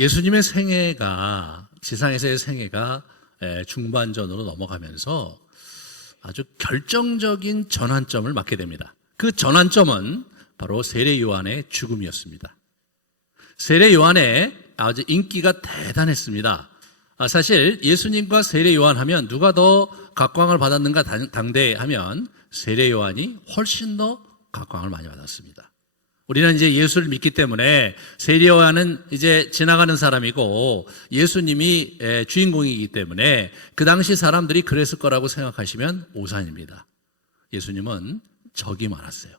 예수님의 생애가, 지상에서의 생애가 중반전으로 넘어가면서 아주 결정적인 전환점을 맞게 됩니다. 그 전환점은 바로 세례 요한의 죽음이었습니다. 세례 요한의 아주 인기가 대단했습니다. 사실 예수님과 세례 요한 하면 누가 더 각광을 받았는가 당대하면 세례 요한이 훨씬 더 각광을 많이 받았습니다. 우리는 이제 예수를 믿기 때문에 세례 요한은 이제 지나가는 사람이고 예수님이 주인공이기 때문에 그 당시 사람들이 그랬을 거라고 생각하시면 오산입니다. 예수님은 적이 많았어요.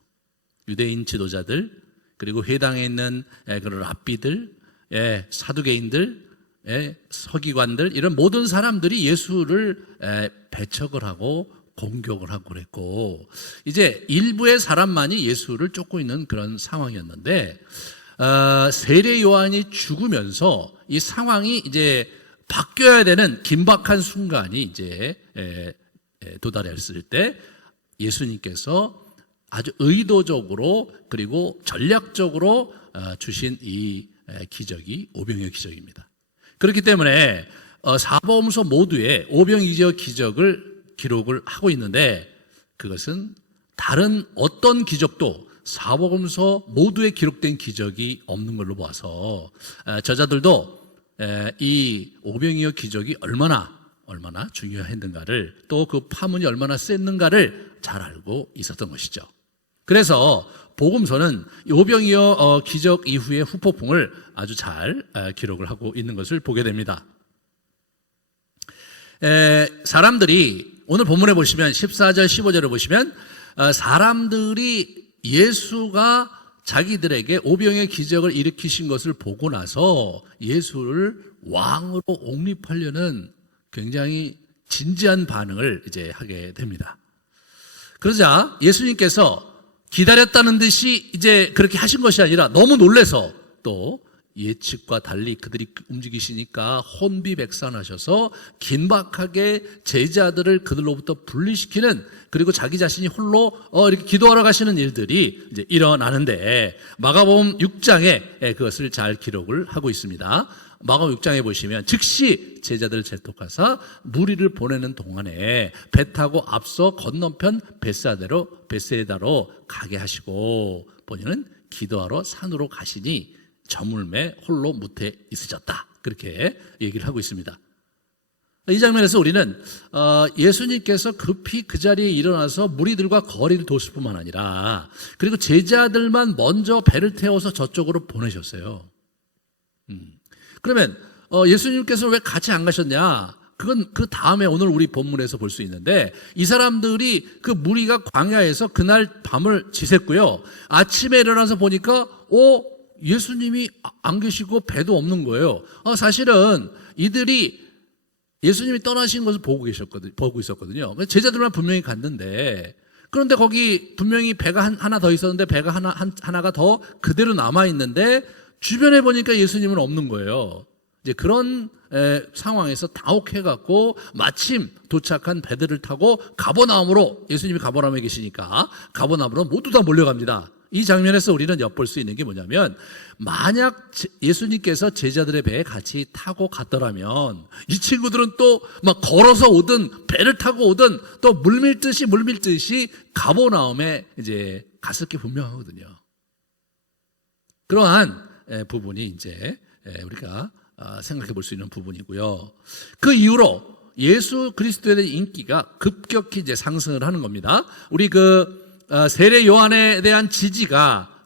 유대인 지도자들, 그리고 회당에 있는 그런 랍비들, 사두개인들, 서기관들, 이런 모든 사람들이 예수를 배척을 하고 공격을 하고 그랬고, 이제 일부의 사람만이 예수를 쫓고 있는 그런 상황이었는데, 세례 요한이 죽으면서 이 상황이 이제 바뀌어야 되는 긴박한 순간이 이제 도달했을 때 예수님께서 아주 의도적으로 그리고 전략적으로 주신 이 기적이 오병이어 기적입니다. 그렇기 때문에 사복음서 모두에 오병이어 기적을 기록을 하고 있는데, 그것은 다른 어떤 기적도 사복음서 모두에 기록된 기적이 없는 걸로 봐서 저자들도 이 오병이어 기적이 얼마나 중요했는가를, 또 그 파문이 얼마나 셌는가를 잘 알고 있었던 것이죠. 그래서 복음서는 오병이어 기적 이후의 후폭풍을 아주 잘 기록을 하고 있는 것을 보게 됩니다. 사람들이 오늘 본문에 보시면 14절 15절을 보시면 사람들이 예수가 자기들에게 오병이어 기적을 일으키신 것을 보고 나서 예수를 왕으로 옹립하려는 굉장히 진지한 반응을 이제 하게 됩니다. 그러자 예수님께서 기다렸다는 듯이 이제 그렇게 하신 것이 아니라 너무 놀라서 또 예측과 달리 그들이 움직이시니까 혼비백산하셔서 긴박하게 제자들을 그들로부터 분리시키는, 그리고 자기 자신이 홀로 이렇게 기도하러 가시는 일들이 이제 일어나는데, 마가복음 6장에 그것을 잘 기록을 하고 있습니다. 마가복음 6장에 보시면 즉시 제자들을 재촉하사 무리를 보내는 동안에 배 타고 앞서 건너편 벳사이다로 가게 하시고, 본인은 기도하러 산으로 가시니 저물매 홀로 무태 있으셨다, 그렇게 얘기를 하고 있습니다. 이 장면에서 우리는 예수님께서 급히 그 자리에 일어나서 무리들과 거리를 뒀을 뿐만 아니라, 그리고 제자들만 먼저 배를 태워서 저쪽으로 보내셨어요. 그러면 예수님께서 왜 같이 안 가셨냐? 그건 그 다음에 오늘 우리 본문에서 볼 수 있는데, 이 사람들이 그 무리가 광야에서 그날 밤을 지샜고요. 아침에 일어나서 보니까 예수님이 안 계시고 배도 없는 거예요. 사실은 이들이 예수님이 떠나신 것을 보고 있었거든요. 제자들만 분명히 갔는데, 그런데 거기 분명히 배가 하나 더 있었는데 배가 하나가 더 그대로 남아 있는데 주변에 보니까 예수님은 없는 거예요. 이제 그런 상황에서 당혹해갖고 마침 도착한 배들을 타고 가버나움으로, 예수님이 가버나움에 계시니까 가버나움으로 모두 다 몰려갑니다. 이 장면에서 우리는 엿볼 수 있는 게 뭐냐면, 만약 예수님께서 제자들의 배에 같이 타고 갔더라면 이 친구들은 또 막 걸어서 오든 배를 타고 오든 또 물밀듯이 가버나움에 이제 갔을 게 분명하거든요. 그러한 부분이 이제 우리가 생각해 볼 수 있는 부분이고요. 그 이후로 예수 그리스도에 대한 인기가 급격히 이제 상승을 하는 겁니다. 우리 세례 요한에 대한 지지가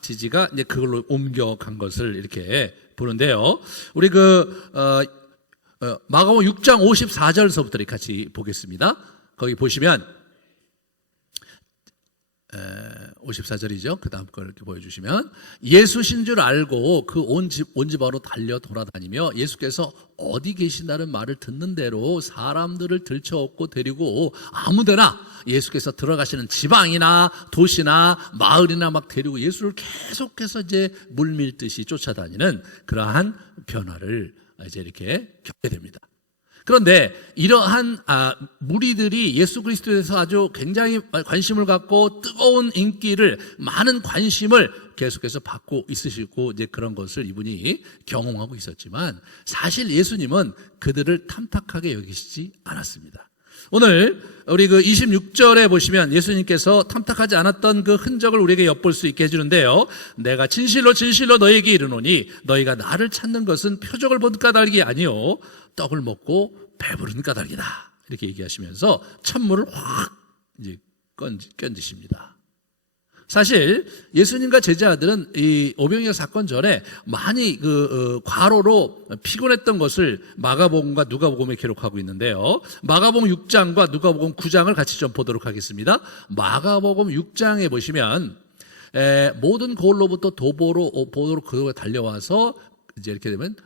이제 그걸로 옮겨간 것을 이렇게 보는데요. 우리 마가복음 6장 54절서부터 같이 보겠습니다. 거기 보시면 54절이죠. 그 다음 걸 이렇게 보여주시면, 예수신 줄 알고 그 온 집안으로 달려 돌아다니며 예수께서 어디 계신다는 말을 듣는 대로 사람들을 들쳐업고 데리고 아무데나 예수께서 들어가시는 지방이나 도시나 마을이나 막 데리고 예수를 계속해서 이제 물밀듯이 쫓아다니는 그러한 변화를 이제 이렇게 겪게 됩니다. 그런데 이러한 무리들이 예수 그리스도에 대해서 아주 굉장히 관심을 갖고 뜨거운 인기를, 많은 관심을 계속해서 받고 있으시고 이제 그런 것을 이분이 경험하고 있었지만, 사실 예수님은 그들을 탐탁하게 여기시지 않았습니다. 오늘 우리 그 26절에 보시면 예수님께서 탐탁하지 않았던 그 흔적을 우리에게 엿볼 수 있게 해주는데요. 내가 진실로 진실로 너희에게 이르노니 너희가 나를 찾는 것은 표적을 본 까닭이 아니요 떡을 먹고 배부른 까닭이다. 이렇게 얘기하시면서 찬물을 확 이제 건지십니다. 사실 예수님과 제자들은 이 오병이어 사건 전에 많이 과로로 피곤했던 것을 마가복음과 누가복음에 기록하고 있는데요. 마가복음 6장과 누가복음 9장을 같이 좀 보도록 하겠습니다. 마가복음 6장에 보시면 모든 고을로부터 도보로 그가 달려와서 이제 이렇게 되면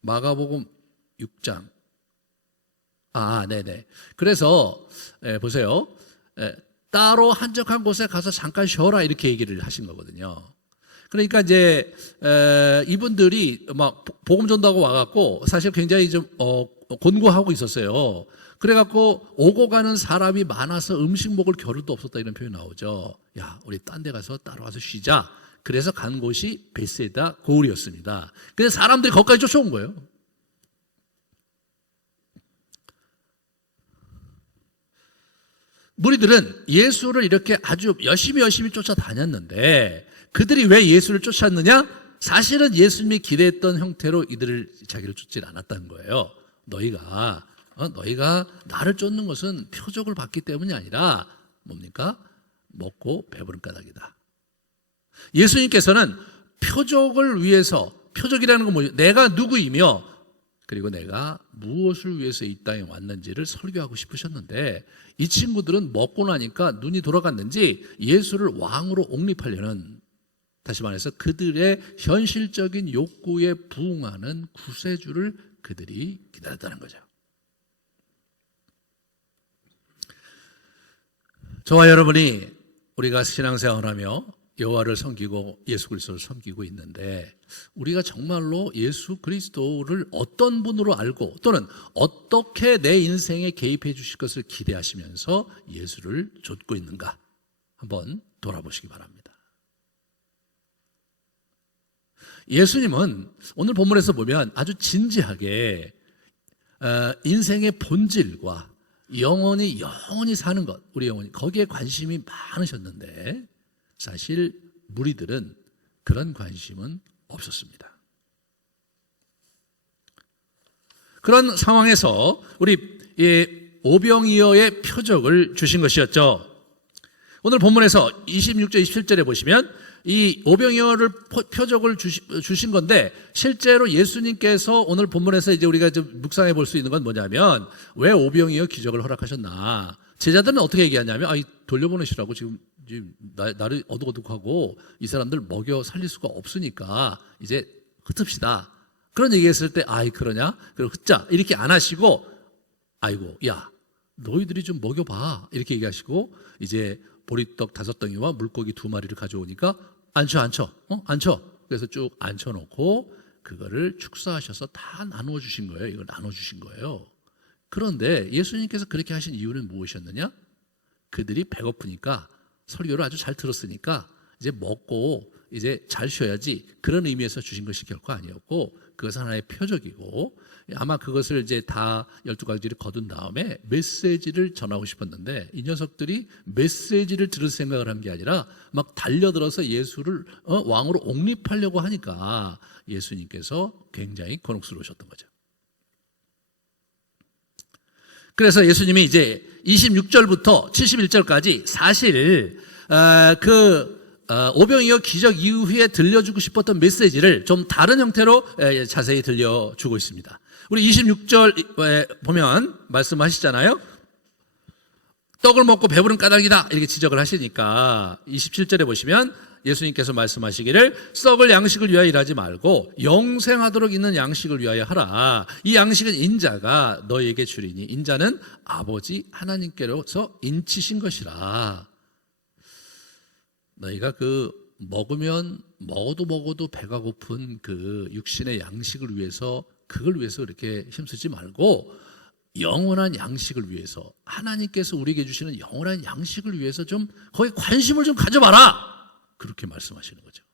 마가복음 6장. 네네. 그래서 보세요. 따로 한적한 곳에 가서 잠깐 쉬어라 이렇게 얘기를 하신 거거든요. 그러니까 이제 이분들이 막 복음 전도하고 와갖고 사실 굉장히 좀 곤고하고 있었어요. 그래갖고 오고 가는 사람이 많아서 음식 먹을 겨를도 없었다 이런 표현이 나오죠. 야, 우리 딴 데 가서 따로 가서 쉬자. 그래서 간 곳이 베세다 고을이었습니다. 그래서 사람들이 거기까지 쫓아온 거예요. 무리들은 예수를 이렇게 아주 열심히 쫓아다녔는데, 그들이 왜 예수를 쫓았느냐? 사실은 예수님이 기대했던 형태로 자기를 쫓지 않았다는 거예요. 너희가 나를 쫓는 것은 표적을 받기 때문이 아니라 뭡니까? 먹고 배부른 까닭이다. 예수님께서는 표적을 위해서, 표적이라는 건 뭐죠? 내가 누구이며 그리고 내가 무엇을 위해서 이 땅에 왔는지를 설교하고 싶으셨는데, 이 친구들은 먹고 나니까 눈이 돌아갔는지 예수를 왕으로 옹립하려는, 다시 말해서 그들의 현실적인 욕구에 부응하는 구세주를 그들이 기다렸다는 거죠. 저와 여러분이 우리가 신앙생활하며 여호와를 섬기고 예수 그리스도를 섬기고 있는데, 우리가 정말로 예수 그리스도를 어떤 분으로 알고 또는 어떻게 내 인생에 개입해 주실 것을 기대하시면서 예수를 좇고 있는가 한번 돌아보시기 바랍니다. 예수님은 오늘 본문에서 보면 아주 진지하게 인생의 본질과 영원히 사는 것, 우리 영혼이 거기에 관심이 많으셨는데, 사실 무리들은 그런 관심은 없었습니다. 그런 상황에서 우리 오병이어의 표적을 주신 것이었죠. 오늘 본문에서 26절 27절에 보시면 이 오병이어를 표적을 주신 건데, 실제로 예수님께서 오늘 본문에서 이제 우리가 좀 묵상해 볼 수 있는 건 뭐냐면, 왜 오병이어 기적을 허락하셨나? 제자들은 어떻게 얘기하냐면, 돌려보내시라고 지금 나를 어둑어둑하고 이 사람들 먹여 살릴 수가 없으니까 이제 흩읍시다. 그런 얘기했을 때, 그러냐? 그럼 흩자. 이렇게 안 하시고, 야, 너희들이 좀 먹여봐. 이렇게 얘기하시고, 이제 보리떡 5덩이와 물고기 2마리를 가져오니까 앉혀. 그래서 쭉 앉혀놓고 그거를 축사하셔서 다 나눠주신 거예요. 이걸 나눠주신 거예요. 그런데 예수님께서 그렇게 하신 이유는 무엇이었느냐? 그들이 배고프니까, 설교를 아주 잘 들었으니까 이제 먹고 이제 잘 쉬어야지, 그런 의미에서 주신 것이 결코 아니었고, 그것은 하나의 표적이고, 아마 그것을 이제 다 12가지를 거둔 다음에 메시지를 전하고 싶었는데, 이 녀석들이 메시지를 들을 생각을 한 게 아니라 막 달려들어서 예수를 왕으로 옹립하려고 하니까 예수님께서 굉장히 곤혹스러우셨던 거죠. 그래서 예수님이 이제 26절부터 71절까지 사실 오병이어 기적 이후에 들려주고 싶었던 메시지를 좀 다른 형태로 자세히 들려주고 있습니다. 우리 26절 보면 말씀하시잖아요. 떡을 먹고 배부른 까닭이다 이렇게 지적을 하시니까 27절에 보시면 예수님께서 말씀하시기를, 썩을 양식을 위하여 일하지 말고 영생하도록 있는 양식을 위하여 하라. 이 양식은 인자가 너희에게 주리니 인자는 아버지 하나님께로서 인치신 것이라. 너희가 먹어도 배가 고픈 그 육신의 양식을 위해서 그걸 위해서 그렇게 힘쓰지 말고 영원한 양식을 위해서, 하나님께서 우리에게 주시는 영원한 양식을 위해서 좀 거기에 관심을 좀 가져봐라, 그렇게 말씀하시는 거죠.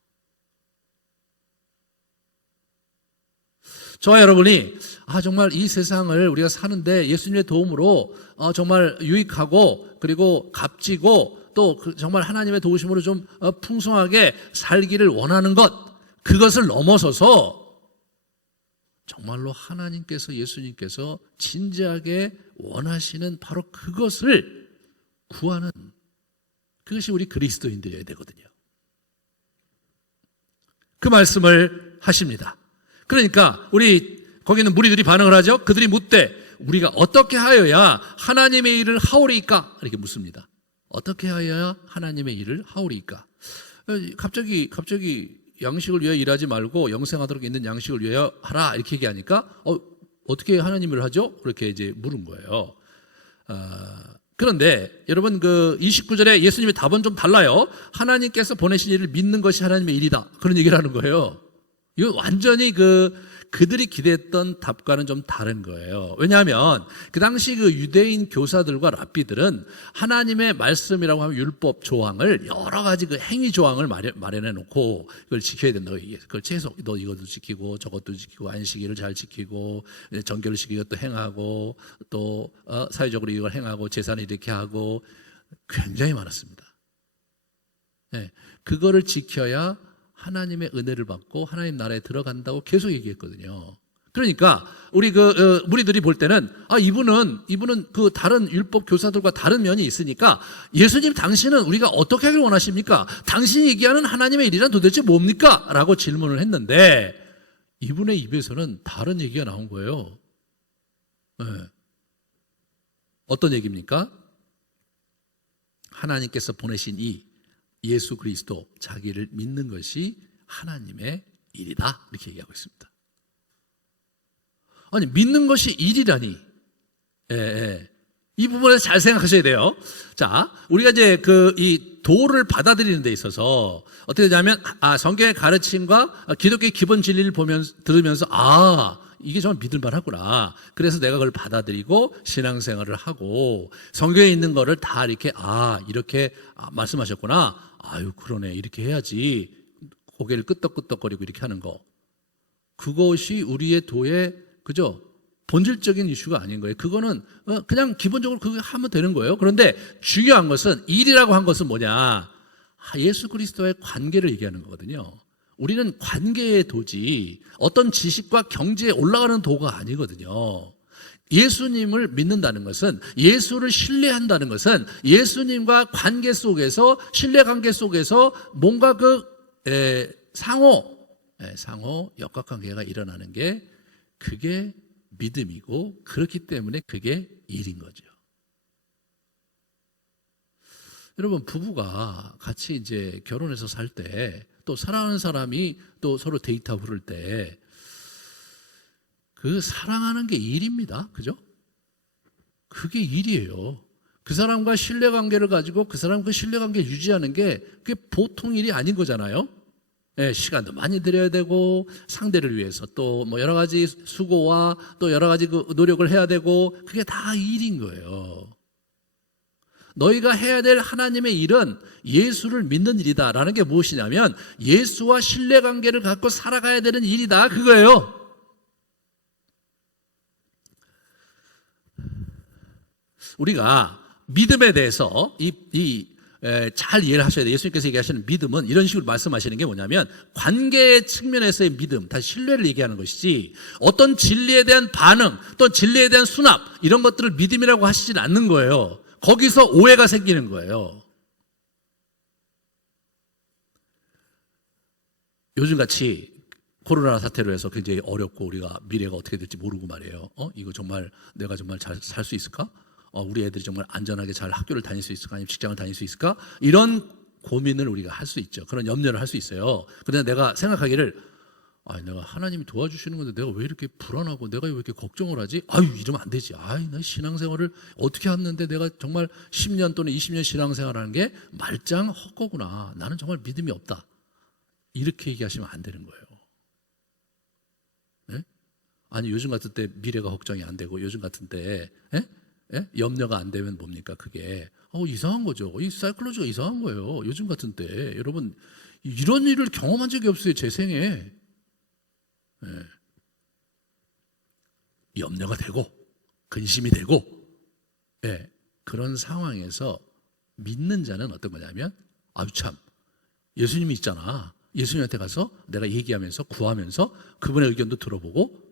저와 여러분이 정말 이 세상을 우리가 사는데 예수님의 도움으로 정말 유익하고 그리고 값지고 또 정말 하나님의 도우심으로 좀 풍성하게 살기를 원하는 것, 그것을 넘어서서 정말로 하나님께서, 예수님께서 진지하게 원하시는 바로 그것을 구하는, 그것이 우리 그리스도인들이어야 되거든요. 그 말씀을 하십니다. 그러니까 거기는 무리들이 반응을 하죠. 그들이 묻되 우리가 어떻게 하여야 하나님의 일을 하오리이까? 이렇게 묻습니다. 어떻게 하여야 하나님의 일을 하오리이까? 갑자기 양식을 위하여 일하지 말고 영생하도록 있는 양식을 위하여 하라, 이렇게 얘기하니까 어떻게 하나님을 하죠? 그렇게 이제 물은 거예요. 그런데 여러분, 그 29절에 예수님의 답은 좀 달라요. 하나님께서 보내신 일을 믿는 것이 하나님의 일이다, 그런 얘기를 하는 거예요. 이거 완전히 그들이 기대했던 답과는 좀 다른 거예요. 왜냐하면 그 당시 그 유대인 교사들과 랍비들은 하나님의 말씀이라고 하면 율법 조항을, 여러 가지 그 행위 조항을 마련해 놓고 이걸 지켜야 된다. 그걸 계속 너 이것도 지키고 저것도 지키고 안식일을 잘 지키고 정결식 이것도 행하고 또 사회적으로 이걸 행하고 제사는 이렇게 하고, 굉장히 많았습니다. 네, 그거를 지켜야 하나님의 은혜를 받고 하나님 나라에 들어간다고 계속 얘기했거든요. 그러니까 우리 무리들이 볼 때는 이분은 그 다른 율법 교사들과 다른 면이 있으니까, 예수님 당신은 우리가 어떻게 하길 원하십니까? 당신이 얘기하는 하나님의 일이란 도대체 뭡니까? 라고 질문을 했는데 이분의 입에서는 다른 얘기가 나온 거예요. 네. 어떤 얘기입니까? 하나님께서 보내신 이 예수 그리스도, 자기를 믿는 것이 하나님의 일이다, 이렇게 얘기하고 있습니다. 아니, 믿는 것이 일이라니. 이 부분에서 잘 생각하셔야 돼요. 자, 우리가 이제 이 도를 받아들이는 데 있어서 어떻게 되냐면, 성경의 가르침과 기독교의 기본 진리를 들으면서 이게 정말 믿을만 하구나. 그래서 내가 그걸 받아들이고 신앙생활을 하고, 성경에 있는 거를 다 이렇게 이렇게 말씀하셨구나. 그러네, 이렇게 해야지. 고개를 끄덕끄덕거리고 이렇게 하는 거, 그것이 우리의 도의 그죠? 본질적인 이슈가 아닌 거예요. 그거는 그냥 기본적으로 그거 하면 되는 거예요. 그런데 중요한 것은, 일이라고 한 것은 뭐냐? 예수 그리스도와의 관계를 얘기하는 거거든요. 우리는 관계의 도지 어떤 지식과 경지에 올라가는 도가 아니거든요. 예수님을 믿는다는 것은, 예수를 신뢰한다는 것은 예수님과 관계 속에서, 신뢰관계 속에서 뭔가 상호 역학관계가 일어나는 게, 그게 믿음이고, 그렇기 때문에 그게 일인 거죠. 여러분, 부부가 같이 이제 결혼해서 살 때, 또 사랑하는 사람이 또 서로 데이트하고 그럴 때, 그 사랑하는 게 일입니다. 그죠? 그게 일이에요. 그 사람과 신뢰관계를 가지고 그 사람 그 신뢰관계 유지하는 게, 그게 보통 일이 아닌 거잖아요. 시간도 많이 들여야 되고, 상대를 위해서 또 뭐 여러 가지 수고와 또 여러 가지 노력을 해야 되고, 그게 다 일인 거예요. 너희가 해야 될 하나님의 일은 예수를 믿는 일이다라는 게 무엇이냐면, 예수와 신뢰관계를 갖고 살아가야 되는 일이다, 그거예요. 우리가 믿음에 대해서 잘 이해를 하셔야 돼요. 예수님께서 얘기하시는 믿음은 이런 식으로 말씀하시는 게 뭐냐면, 관계의 측면에서의 믿음, 다시 신뢰를 얘기하는 것이지, 어떤 진리에 대한 반응, 또 진리에 대한 수납, 이런 것들을 믿음이라고 하시진 않는 거예요. 거기서 오해가 생기는 거예요. 요즘같이 코로나 사태로 해서 굉장히 어렵고 우리가 미래가 어떻게 될지 모르고 말이에요. 이거 정말 내가 정말 잘 살 수 있을까? 우리 애들이 정말 안전하게 잘 학교를 다닐 수 있을까? 아니면 직장을 다닐 수 있을까? 이런 고민을 우리가 할 수 있죠. 그런 염려를 할 수 있어요. 그런데 내가 생각하기를, 내가 하나님이 도와주시는 건데 내가 왜 이렇게 불안하고 내가 왜 이렇게 걱정을 하지? 이러면 안 되지. 나 신앙생활을 어떻게 했는데 내가 정말 10년 또는 20년 신앙생활하는 게 말짱 헛거구나. 나는 정말 믿음이 없다. 이렇게 얘기하시면 안 되는 거예요. 네? 아니 요즘 같은 때 미래가 걱정이 안 되고 요즘 같은 때 염려가 안 되면 뭡니까 그게 이상한 거죠. 이 사이클로지가 이상한 거예요. 요즘 같은 때 여러분 이런 일을 경험한 적이 없어요. 제 생에. 염려가 되고 근심이 되고 그런 상황에서 믿는 자는 어떤 거냐면 아유 참 예수님이 있잖아. 예수님한테 가서 내가 얘기하면서 구하면서 그분의 의견도 들어보고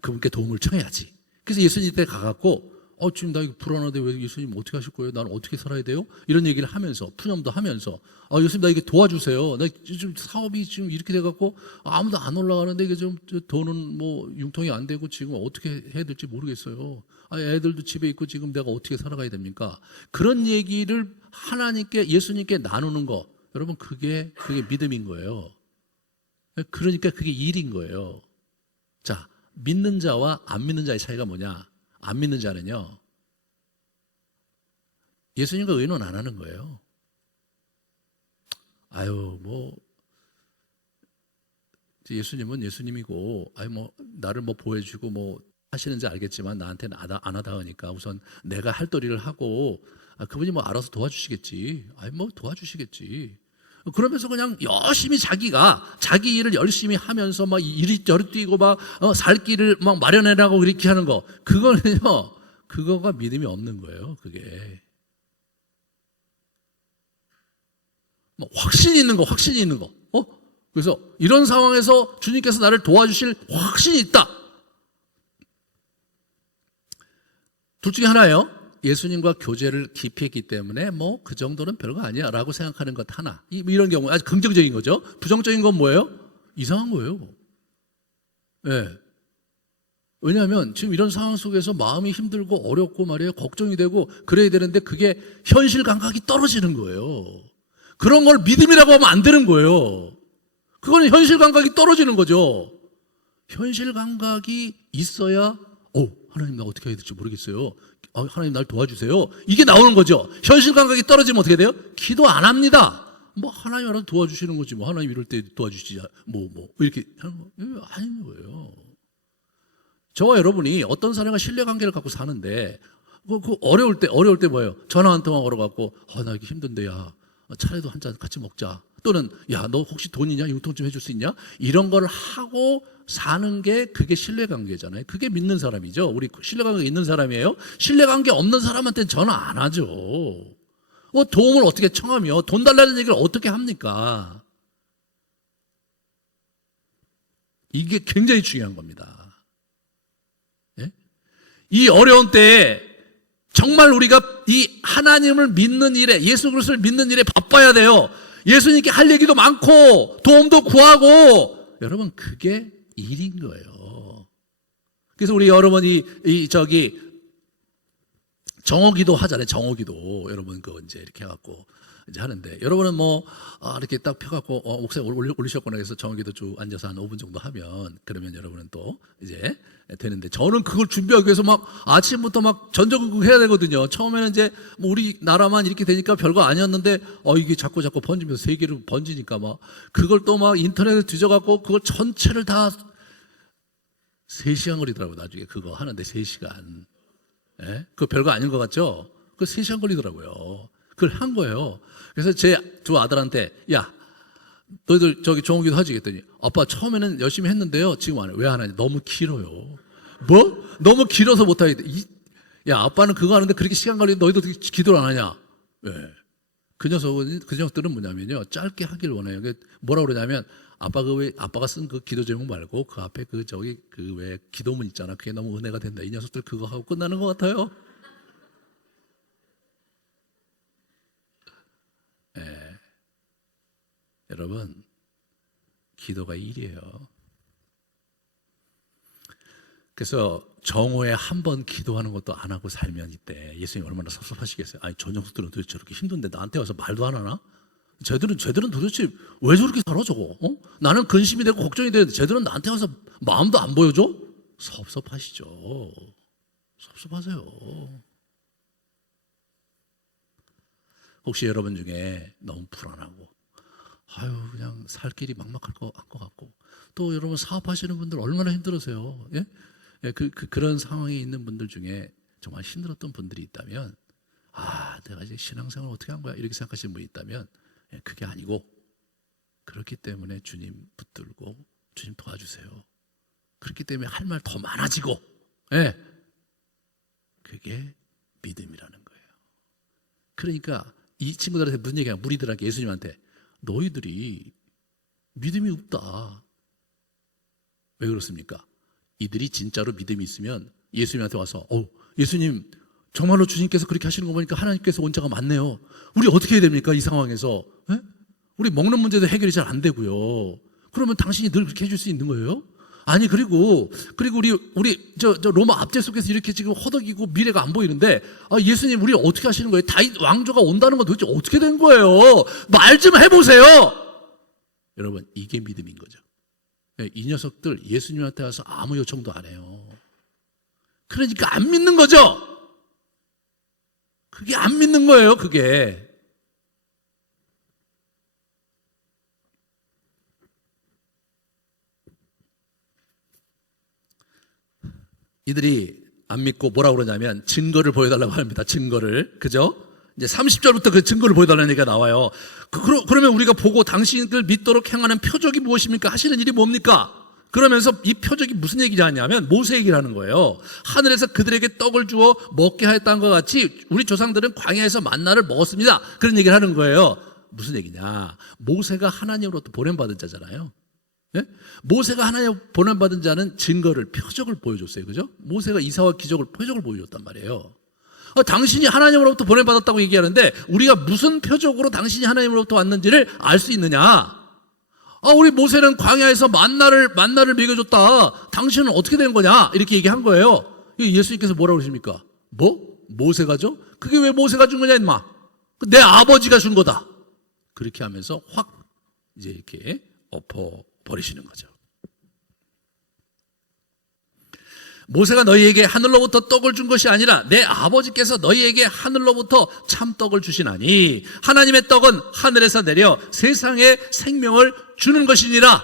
그분께 도움을 청해야지. 그래서 예수님한테 가갖고 지금 나 이거 불안한데 왜 예수님 어떻게 하실 거예요? 나는 어떻게 살아야 돼요? 이런 얘기를 하면서 푸념도 하면서 예수님 나 이게 도와주세요. 나 지금 사업이 지금 이렇게 돼갖고 아무도 안 올라가는데 이게 좀 돈은 뭐 융통이 안 되고 지금 어떻게 해야 될지 모르겠어요. 애들도 집에 있고 지금 내가 어떻게 살아가야 됩니까? 그런 얘기를 하나님께 예수님께 나누는 거 여러분 그게 믿음인 거예요. 그러니까 그게 일인 거예요. 자, 믿는 자와 안 믿는 자의 차이가 뭐냐? 안 믿는 자는요, 예수님과 의논 안 하는 거예요. 예수님은 예수님이고, 나를 보여주고 하시는지 알겠지만 나한테는 안 하다 하니까 우선 내가 할 도리를 하고, 그분이 알아서 도와주시겠지. 도와주시겠지. 그러면서 그냥 열심히 자기가 자기 일을 열심히 하면서 이리저리 뛰고 살 길을 마련해라고 이렇게 하는 거 그거는요 그거가 믿음이 없는 거예요. 그게 확신이 있는 거 그래서 이런 상황에서 주님께서 나를 도와주실 확신이 있다. 둘 중에 하나예요. 예수님과 교제를 깊이 했기 때문에 그 정도는 별거 아니야 라고 생각하는 것 하나. 이런 경우 아주 긍정적인 거죠. 부정적인 건 뭐예요? 이상한 거예요. 왜냐하면 지금 이런 상황 속에서 마음이 힘들고 어렵고 말이에요. 걱정이 되고 그래야 되는데 그게 현실 감각이 떨어지는 거예요. 그런 걸 믿음이라고 하면 안 되는 거예요. 그거는 현실 감각이 떨어지는 거죠. 현실 감각이 있어야 하나님 나 어떻게 해야 될지 모르겠어요. 하나님 날 도와주세요. 이게 나오는 거죠. 현실 감각이 떨어지면 어떻게 돼요? 기도 안 합니다. 하나님 알아서 도와주시는 거지. 하나님 이럴 때 도와주시지. 이렇게 하는 거. 아닌 거예요. 저와 여러분이 어떤 사람과 신뢰관계를 갖고 사는데, 어려울 때 뭐예요? 전화 한 통화 걸어갖고, 나 이렇게 힘든데, 야, 차라도 한 잔 같이 먹자. 또는, 야, 너 혹시 돈 있냐? 융통 좀 해줄 수 있냐? 이런 걸 하고 사는 게 그게 신뢰관계잖아요. 그게 믿는 사람이죠. 우리 신뢰관계 있는 사람이에요. 신뢰관계 없는 사람한테는 전화 안 하죠. 도움을 어떻게 청하며 돈 달라는 얘기를 어떻게 합니까? 이게 굉장히 중요한 겁니다. 이 어려운 때에 정말 우리가 이 하나님을 믿는 일에 예수 그리스도를 믿는 일에 바빠야 돼요. 예수님께 할 얘기도 많고 도움도 구하고 여러분 그게 일인 거예요. 그래서 우리 여러분이 정오기도 하잖아요. 정오기도 여러분 이제 이렇게 해갖고 이제 하는데 여러분은 이렇게 딱 펴갖고 옥상에 올리셨거나 해서 정오기도 쭉 앉아서 한 5분 정도 하면 그러면 여러분은 또 이제 되는데 저는 그걸 준비하기 위해서 아침부터 전전긍긍 해야 되거든요. 처음에는 이제 우리 나라만 이렇게 되니까 별거 아니었는데 이게 자꾸 번지면서 세계로 번지니까 그걸 또 인터넷에 뒤져갖고 그걸 전체를 다 3시간 걸리더라고요. 나중에 그거 하는데 3시간. 그거 별거 아닌 것 같죠? 그거 3시간 걸리더라고요. 그걸 한 거예요. 그래서 제 두 아들한테 야 너희들 정오기도 하지 했더니 아빠 처음에는 열심히 했는데요. 지금 안 해. 왜 안 하냐? 너무 길어요. 너무 길어서 못 하겠다. 야 아빠는 그거 하는데 그렇게 시간 걸리는데 너희도 기도를 안 하냐? 왜? 그 녀석들은 뭐냐면요. 짧게 하길 원해요. 뭐라 그러냐면 아빠가 쓴 그 기도 제목 말고 그 앞에 왜 기도문 있잖아. 그게 너무 은혜가 된다. 이 녀석들 그거 하고 끝나는 것 같아요. 여러분, 기도가 일이에요. 그래서 정오에 한 번 기도하는 것도 안 하고 살면 이때 예수님이 얼마나 섭섭하시겠어요. 저 녀석들은 도대체 저렇게 힘든데 나한테 와서 말도 안 하나? 쟤들은 도대체 왜 저렇게 살아 저거? 나는 근심이 되고 걱정이 되는데 쟤들은 나한테 와서 마음도 안 보여줘? 섭섭하시죠. 섭섭하세요. 혹시 여러분 중에 너무 불안하고 그냥 살 길이 막막할 것 같고 또 여러분 사업하시는 분들 얼마나 힘들으세요? 예? 그런 상황에 있는 분들 중에 정말 힘들었던 분들이 있다면, 내가 이제 신앙생활 어떻게 한 거야? 이렇게 생각하시는 분이 있다면, 그게 아니고, 그렇기 때문에 주님 붙들고, 주님 도와주세요. 그렇기 때문에 할 말 더 많아지고, 그게 믿음이라는 거예요. 그러니까 이 친구들한테 무슨 얘기야? 무리들한테, 예수님한테, 너희들이 믿음이 없다. 왜 그렇습니까? 이들이 진짜로 믿음이 있으면 예수님한테 와서, 예수님 정말로 주님께서 그렇게 하시는 거 보니까 하나님께서 원자가 많네요. 우리 어떻게 해야 됩니까? 이 상황에서 우리 먹는 문제도 해결이 잘 안 되고요. 그러면 당신이 늘 그렇게 해줄 수 있는 거예요? 아니, 그리고 우리 저 로마 압제속에서 이렇게 지금 허덕이고 미래가 안 보이는데, 예수님 우리 어떻게 하시는 거예요? 다윗 왕조가 온다는 건 도대체 어떻게 된 거예요? 말 좀 해보세요. 여러분, 이게 믿음인 거죠. 이 녀석들 예수님한테 와서 아무 요청도 안 해요. 그러니까 안 믿는 거죠. 그게 안 믿는 거예요. 그게. 이들이 안 믿고 뭐라고 그러냐면 증거를 보여달라고 합니다. 증거를. 그죠? 이제 30절부터 그 증거를 보여달라는 얘기가 나와요. 그러면 우리가 보고 당신들 믿도록 행하는 표적이 무엇입니까? 하시는 일이 뭡니까? 그러면서 이 표적이 무슨 얘기를 하냐면 모세 얘기를 하는 거예요. 하늘에서 그들에게 떡을 주어 먹게 하였다는 것 같이 우리 조상들은 광야에서 만나를 먹었습니다. 그런 얘기를 하는 거예요. 무슨 얘기냐? 모세가 하나님으로부터 보냄받은 자잖아요. 네? 모세가 하나님 보냄받은 자는 증거를, 표적을 보여줬어요. 그죠? 모세가 이사와 기적을, 표적을 보여줬단 말이에요. 당신이 하나님으로부터 보냄받았다고 얘기하는데 우리가 무슨 표적으로 당신이 하나님으로부터 왔는지를 알 수 있느냐? 우리 모세는 광야에서 만나를 먹여줬다. 당신은 어떻게 된 거냐? 이렇게 얘기한 거예요. 예수님께서 뭐라고 그러십니까? 모세가죠? 그게 왜 모세가 준 거냐, 임마? 내 아버지가 준 거다. 그렇게 하면서 확 이제 이렇게 엎어버리시는 거죠. 모세가 너희에게 하늘로부터 떡을 준 것이 아니라 내 아버지께서 너희에게 하늘로부터 참떡을 주시나니 하나님의 떡은 하늘에서 내려 세상에 생명을 주는 것이니라.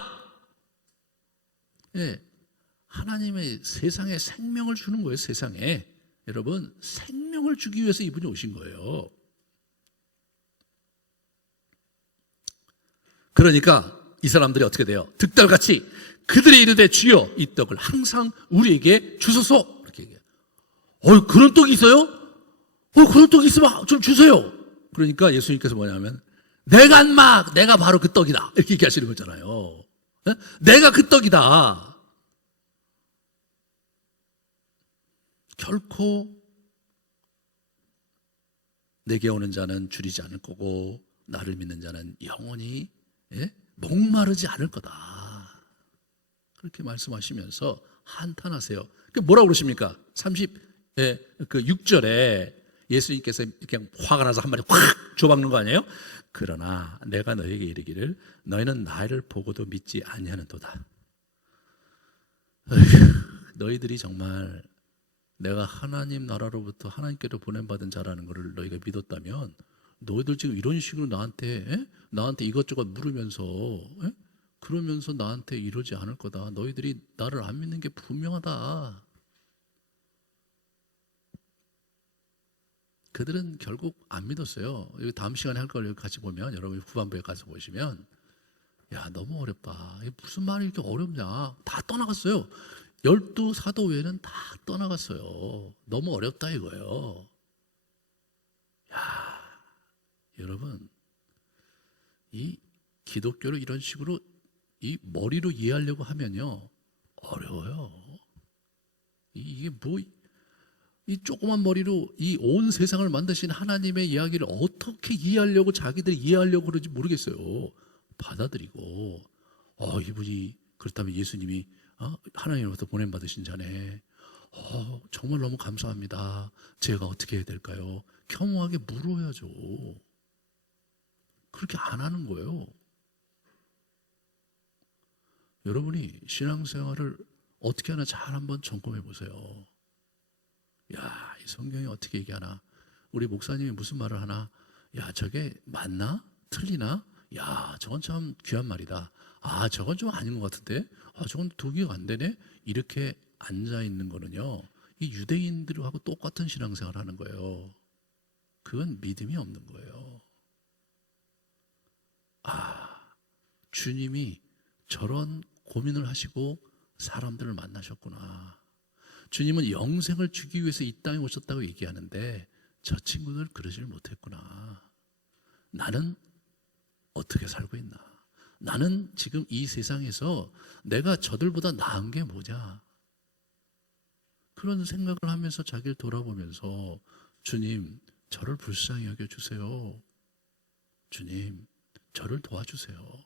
하나님의 세상에 생명을 주는 거예요. 세상에. 여러분, 생명을 주기 위해서 이분이 오신 거예요. 그러니까 이 사람들이 어떻게 돼요? 득달같이 그들이 이르되 주여 이 떡을 항상 우리에게 주소서. 이렇게 얘기해요. 그런 떡이 있어요? 그런 떡이 있으면 좀 주세요. 그러니까 예수님께서 뭐냐면 내가 바로 그 떡이다. 이렇게 얘기하시는 거잖아요. 내가 그 떡이다. 결코 내게 오는 자는 줄이지 않을 거고 나를 믿는 자는 영원히 목마르지 않을 거다. 그렇게 말씀하시면서 한탄하세요. 뭐라고 그러십니까? 36절에 예수님께서 그냥 화가 나서 한 마디 확 줘박는 거 아니에요? 그러나 내가 너에게 이르기를 너희는 나를 보고도 믿지 아니하는도다. 너희들이 정말 내가 하나님 나라로부터 하나님께로 보냄받은 자라는 것을 너희가 믿었다면 너희들 지금 이런 식으로 나한테 이것저것 물으면서 그러면서 나한테 이러지 않을 거다. 너희들이 나를 안 믿는 게 분명하다. 그들은 결국 안 믿었어요. 여기 다음 시간에 할 걸 같이 보면 여러분이 후반부에 가서 보시면 너무 어렵다. 이게 무슨 말이 이렇게 어렵냐. 다 떠나갔어요. 12 사도 외에는 다 떠나갔어요. 너무 어렵다 이거예요. 여러분, 이 기독교를 이런 식으로 이 머리로 이해하려고 하면요 어려워요. 이게 이 조그만 머리로 이 온 세상을 만드신 하나님의 이야기를 어떻게 이해하려고 자기들이 이해하려고 그러지 모르겠어요. 받아들이고 이분이 그렇다면 예수님이 하나님으로부터 보냄받으신 자네. 정말 너무 감사합니다. 제가 어떻게 해야 될까요? 겸허하게 물어야죠. 그렇게 안 하는 거예요. 여러분이 신앙생활을 어떻게 하나 잘 한번 점검해 보세요. 이 성경이 어떻게 얘기하나? 우리 목사님이 무슨 말을 하나? 저게 맞나? 틀리나? 저건 참 귀한 말이다. 저건 좀 아닌 것 같은데? 저건 도기가 안 되네? 이렇게 앉아 있는 거는요, 이 유대인들하고 똑같은 신앙생활 하는 거예요. 그건 믿음이 없는 거예요. 주님이 저런 고민을 하시고 사람들을 만나셨구나. 주님은 영생을 주기 위해서 이 땅에 오셨다고 얘기하는데 저 친구들 그러질 못했구나. 나는 어떻게 살고 있나? 나는 지금 이 세상에서 내가 저들보다 나은 게 뭐냐? 그런 생각을 하면서 자기를 돌아보면서 주님, 저를 불쌍히 여겨주세요. 주님, 저를 도와주세요.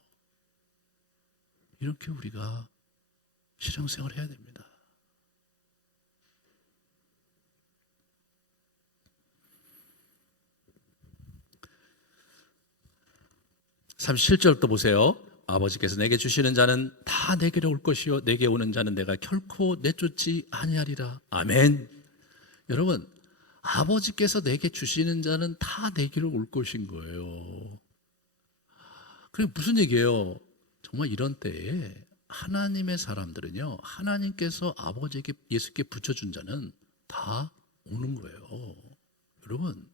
이렇게 우리가 신앙생활을 해야 됩니다. 37절부터 보세요. 아버지께서 내게 주시는 자는 다 내게로 올 것이요 내게 오는 자는 내가 결코 내쫓지 아니하리라. 아멘. 여러분, 아버지께서 내게 주시는 자는 다 내게로 올 것인 거예요. 그게 무슨 얘기예요? 정말 이런 때에 하나님의 사람들은요, 하나님께서 아버지에게 예수께 붙여준 자는 다 오는 거예요. 여러분,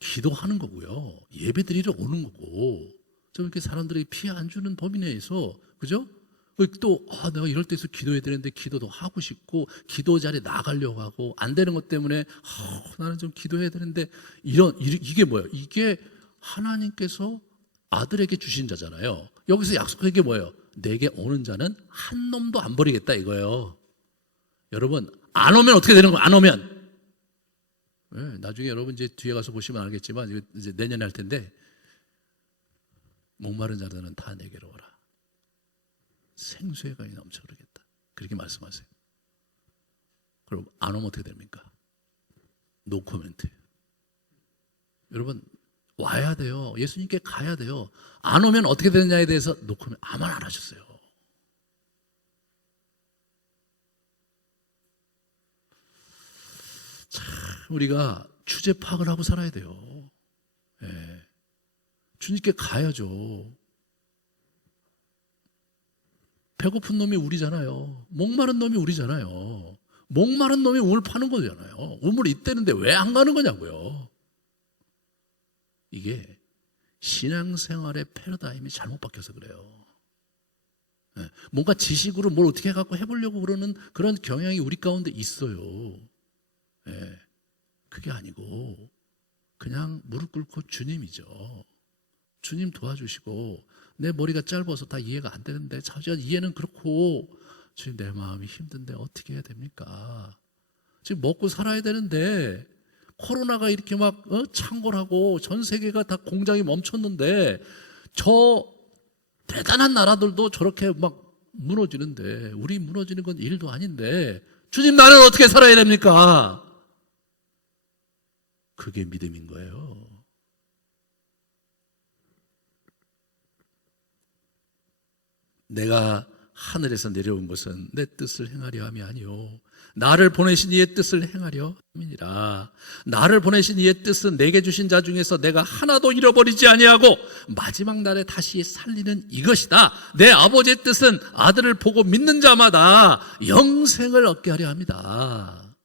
기도하는 거고요, 예배드리러 오는 거고, 좀 이렇게 사람들이 피해 안 주는 범위 내에서, 그죠? 또 내가 이럴 때서 기도해야 되는데 기도도 하고 싶고 기도 자리에 나가려고 하고 안 되는 것 때문에 나는 좀 기도해야 되는데 이게 뭐예요? 이게 하나님께서 아들에게 주신 자잖아요. 여기서 약속한 게 뭐예요? 내게 오는 자는 한 놈도 안 버리겠다 이거예요. 여러분, 안 오면 어떻게 되는 거예요? 안 오면 나중에 여러분 이제 뒤에 가서 보시면 알겠지만 이제 내년에 할 텐데, 목마른 자들은 다 내게로 오라. 생수의 강이 넘쳐 흐르겠다. 그렇게 말씀하세요. 그럼 안 오면 어떻게 됩니까? 노 코멘트. 여러분, 와야 돼요. 예수님께 가야 돼요. 안 오면 어떻게 되느냐에 대해서 노 코멘트 아무 말 안 하셨어요. 참, 우리가 주제 파악을 하고 살아야 돼요. 예. 주님께 가야죠. 배고픈 놈이 우리잖아요. 목마른 놈이 우리잖아요. 목마른 놈이 우물 파는 거잖아요. 우물이 있다는데 왜 안 가는 거냐고요. 이게 신앙생활의 패러다임이 잘못 바뀌어서 그래요. 뭔가 지식으로 뭘 어떻게 해갖고 해보려고 그러는 그런 경향이 우리 가운데 있어요. 그게 아니고 그냥 무릎 꿇고 주님이죠. 주님 도와주시고, 내 머리가 짧아서 다 이해가 안 되는데 자주 이해는 그렇고, 지금 내 마음이 힘든데 어떻게 해야 됩니까? 지금 먹고 살아야 되는데 코로나가 이렇게 막 창궐하고 전 세계가 다 공장이 멈췄는데 저 대단한 나라들도 저렇게 막 무너지는데 우리 무너지는 건 일도 아닌데 주님, 나는 어떻게 살아야 됩니까? 그게 믿음인 거예요. 내가 하늘에서 내려온 것은 내 뜻을 행하려 함이 아니요 나를 보내신 이의 뜻을 행하려 함이니라. 나를 보내신 이의 뜻은 내게 주신 자 중에서 내가 하나도 잃어버리지 아니하고 마지막 날에 다시 살리는 이것이다. 내 아버지의 뜻은 아들을 보고 믿는 자마다 영생을 얻게 하려 합니다.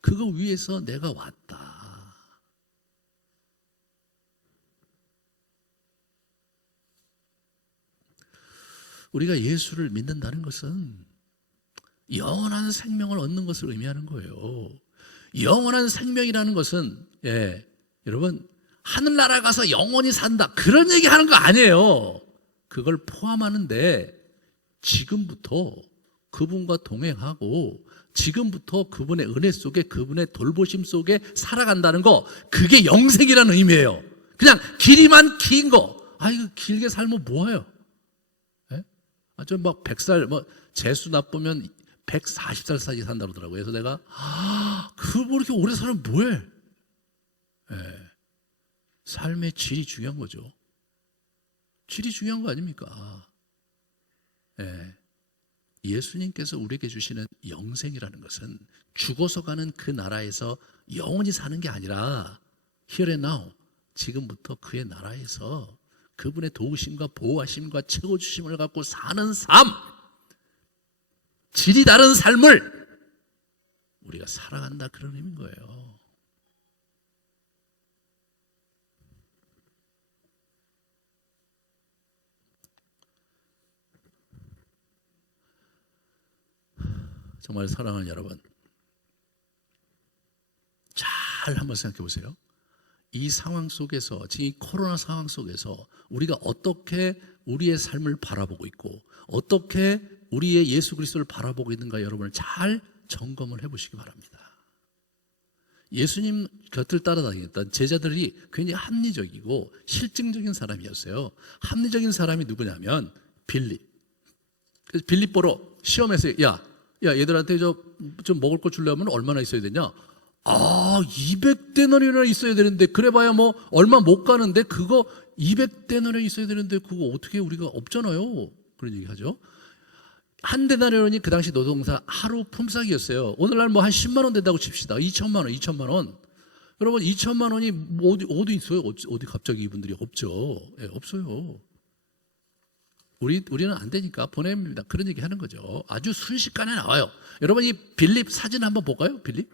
그거 위해서 내가 왔다. 우리가 예수를 믿는다는 것은 영원한 생명을 얻는 것을 의미하는 거예요. 영원한 생명이라는 것은 여러분, 하늘나라 가서 영원히 산다 그런 얘기하는 거 아니에요. 그걸 포함하는데 지금부터 그분과 동행하고 지금부터 그분의 은혜 속에 그분의 돌보심 속에 살아간다는 거, 그게 영생이라는 의미예요. 그냥 길이만 긴 거, 이거 길게 살면 뭐예요? 좀 막 100살, 재수 나쁘면 140살까지 산다 그러더라고요. 그래서 내가, 그걸 뭐 이렇게 오래 살면 뭐해? 삶의 질이 중요한 거죠. 질이 중요한 거 아닙니까? 예수님께서 우리에게 주시는 영생이라는 것은 죽어서 가는 그 나라에서 영원히 사는 게 아니라 here and now, 지금부터 그의 나라에서 그분의 도우심과 보호하심과 채워주심을 갖고 사는 삶, 질이 다른 삶을 우리가 살아간다, 그런 의미인 거예요. 정말 사랑하는 여러분, 잘 한번 생각해 보세요. 이 상황 속에서, 지금 이 코로나 상황 속에서 우리가 어떻게 우리의 삶을 바라보고 있고 어떻게 우리의 예수 그리스도를 바라보고 있는가, 여러분을 잘 점검을 해보시기 바랍니다. 예수님 곁을 따라다녔던 제자들이 굉장히 합리적이고 실증적인 사람이었어요. 합리적인 사람이 누구냐면 빌립. 그래서 빌립 보러 시험에서 야 얘들한테 좀 먹을 거 주려면 얼마나 있어야 되냐? 200데나리온이나 있어야 되는데, 그래봐야 뭐 얼마 못 가는데 그거 200데나리온 있어야 되는데 그거 어떻게, 우리가 없잖아요. 그런 얘기 하죠. 한 데나리온이 그 당시 노동사 하루 품삯이었어요. 오늘날 뭐 한 10만 원 된다고 칩시다. 2천만 원. 여러분 2천만 원이 뭐 어디 있어요? 어디 갑자기 이분들이 없죠. 예, 없어요. 우리는 안 되니까 보냅니다. 그런 얘기 하는 거죠. 아주 순식간에 나와요. 여러분 이 빌립 사진 한번 볼까요? 빌립.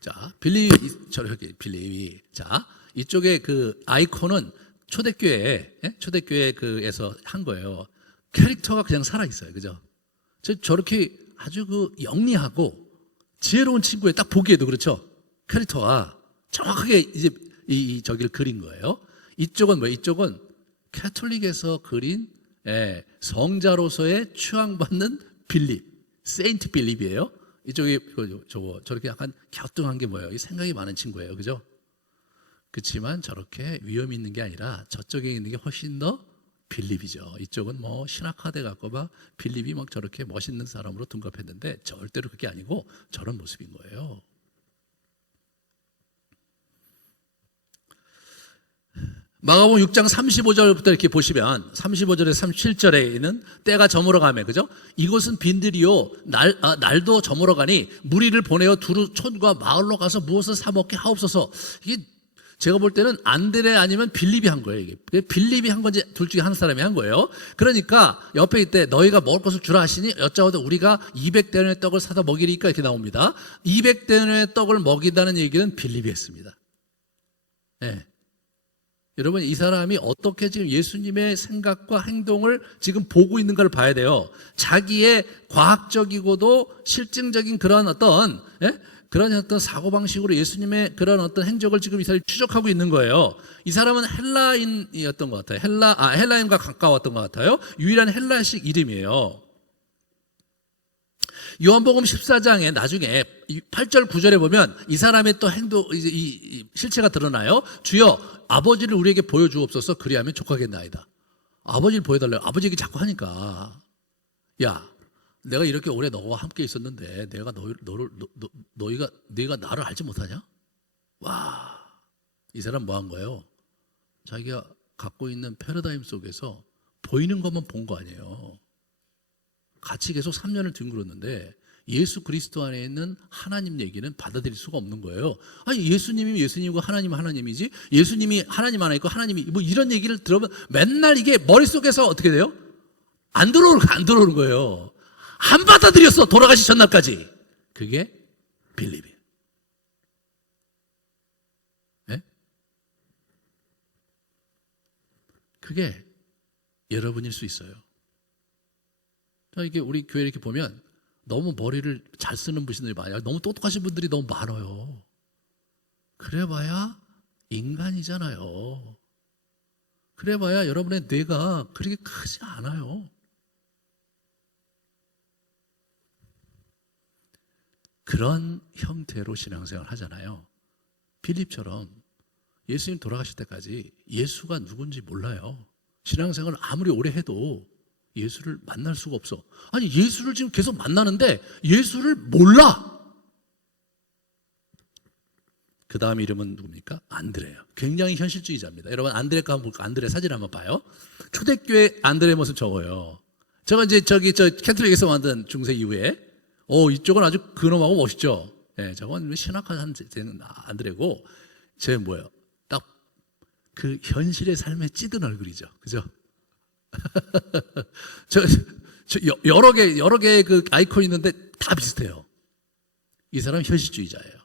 자, 빌립이. 자, 이쪽에 그 아이콘은 초대교회 그에서 한 거예요. 캐릭터가 그냥 살아있어요. 그죠? 저렇게 아주 그 영리하고 지혜로운 친구에 딱 보기에도 그렇죠? 캐릭터가 정확하게 이제 저기를 그린 거예요. 이쪽은 뭐예요? 이쪽은 캐톨릭에서 그린 성자로서의 추앙받는 빌립, 세인트 빌립이에요. 이쪽이 저렇게 약간 갸우뚱한 게 뭐예요? 이 생각이 많은 친구예요. 그죠? 그렇지만 저렇게 위험이 있는 게 아니라 저쪽에 있는 게 훨씬 더 빌립이죠. 이쪽은 뭐 신학화돼 갖고 막 빌립이 막 저렇게 멋있는 사람으로 둔갑했는데 절대로 그게 아니고 저런 모습인 거예요. 마가복음 6장 35절부터 이렇게 보시면 35절에서 37절에 있는 때가 저물어가며, 그죠? 이곳은 빈들이요 날도 저물어가니 무리를 보내어 두루 촌과 마을로 가서 무엇을 사 먹게 하옵소서. 이게 제가 볼 때는 안드레 아니면 빌립이 한 거예요. 이게 빌립이 한 건지 둘 중에 한 사람이 한 거예요. 그러니까 옆에 있대 너희가 먹을 것을 주라 하시니 여짜오되 우리가 200데나리온의 떡을 사다 먹이리까, 이렇게 나옵니다. 200데나리온의 떡을 먹이다는 얘기는 빌립이 했습니다. 네. 여러분 이 사람이 어떻게 지금 예수님의 생각과 행동을 지금 보고 있는가를 봐야 돼요. 자기의 과학적이고도 실증적인 그런 어떤 사고방식으로 예수님의 그런 어떤 행적을 지금 이 사람이 추적하고 있는 거예요. 이 사람은 헬라인이었던 것 같아요. 헬라인과 가까웠던 것 같아요. 유일한 헬라식 이름이에요. 요한복음 14장에 나중에 8절 9절에 보면 이 사람의 또 행동, 이 실체가 드러나요. 주여 아버지를 우리에게 보여주옵소서, 그리하면 족하겠나이다. 아버지를 보여달래요. 아버지 얘기 자꾸 하니까, 야 내가 이렇게 오래 너와 함께 있었는데 내가 너희가 나를 알지 못하냐? 와, 이 사람 뭐 한 거예요? 자기가 갖고 있는 패러다임 속에서 보이는 것만 본 거 아니에요. 같이 계속 3년을 뒹굴었는데 예수 그리스도 안에 있는 하나님 얘기는 받아들일 수가 없는 거예요. 아니 예수님이 예수님이고 하나님은 하나님이지, 예수님이 하나님 안에 있고 하나님이 뭐 이런 얘기를 들으면 맨날 이게 머릿속에서 어떻게 돼요? 안 들어오는 거예요. 안 받아들였어, 돌아가시 전날까지. 그게 빌립이에요. 네? 그게 여러분일 수 있어요. 이게 우리 교회 이렇게 보면 너무 머리를 잘 쓰는 분들이 많아요. 너무 똑똑하신 분들이 너무 많아요. 그래봐야 인간이잖아요. 그래봐야 여러분의 뇌가 그렇게 크지 않아요. 그런 형태로 신앙생활을 하잖아요. 빌립처럼 예수님 돌아가실 때까지 예수가 누군지 몰라요. 신앙생활을 아무리 오래 해도 예수를 만날 수가 없어. 아니 예수를 지금 계속 만나는데 예수를 몰라. 그 다음 이름은 누굽니까? 안드레예요. 굉장히 현실주의자입니다. 여러분 안드레가 한번 볼까? 안드레 사진 한번 봐요. 초대교회 안드레 모습 저거예요. 제가 이제 저 캐톨릭에서 만든 중세 이후에 이쪽은 아주 근엄하고 멋있죠. 네, 저건 신학한 안드레고, 쟤 뭐예요? 딱 그 현실의 삶에 찌든 얼굴이죠. 그죠? 저, 여러 개의 그 아이콘이 있는데 다 비슷해요. 이 사람 현실주의자예요.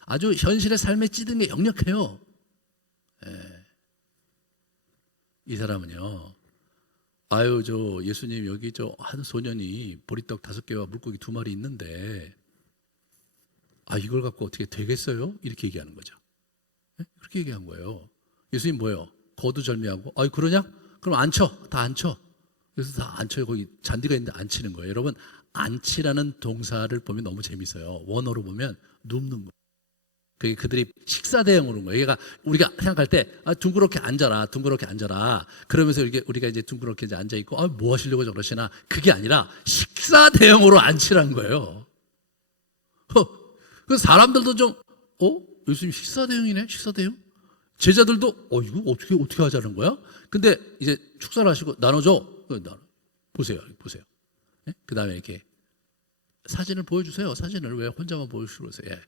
아주 현실의 삶에 찌든 게 역력해요. 예. 이 사람은요, 아유, 저 예수님 여기 저 한 소년이 보리떡 5개와 물고기 2마리 있는데, 아, 이걸 갖고 어떻게 되겠어요? 이렇게 얘기하는 거죠. 네? 그렇게 얘기한 거예요. 예수님 뭐예요? 거두절미하고, 아유, 그러냐? 그럼 앉혀. 다 앉혀. 그래서 다 앉혀요. 거기 잔디가 있는데 앉히는 거예요. 여러분, 앉히라는 동사를 보면 너무 재밌어요. 원어로 보면 눕는 거예요. 그게 그들이 식사 대용으로 거예요. 그러니까 우리가 생각할 때 둥그렇게 앉아라, 둥그렇게 앉아라. 그러면서 우리가 이제 둥그렇게 이제 앉아 있고, 뭐 하시려고 저러시나? 그게 아니라 식사 대용으로 앉히란 거예요. 그래서 사람들도 좀, 예수님 식사 대용이네, 식사 대용. 제자들도, 이거 어떻게 하자는 거야? 근데 이제 축사를 하시고 나눠줘. 보세요. 네? 그 다음에 이렇게 사진을 보여주세요. 사진을 왜 혼자만 보여주시고 그러세요?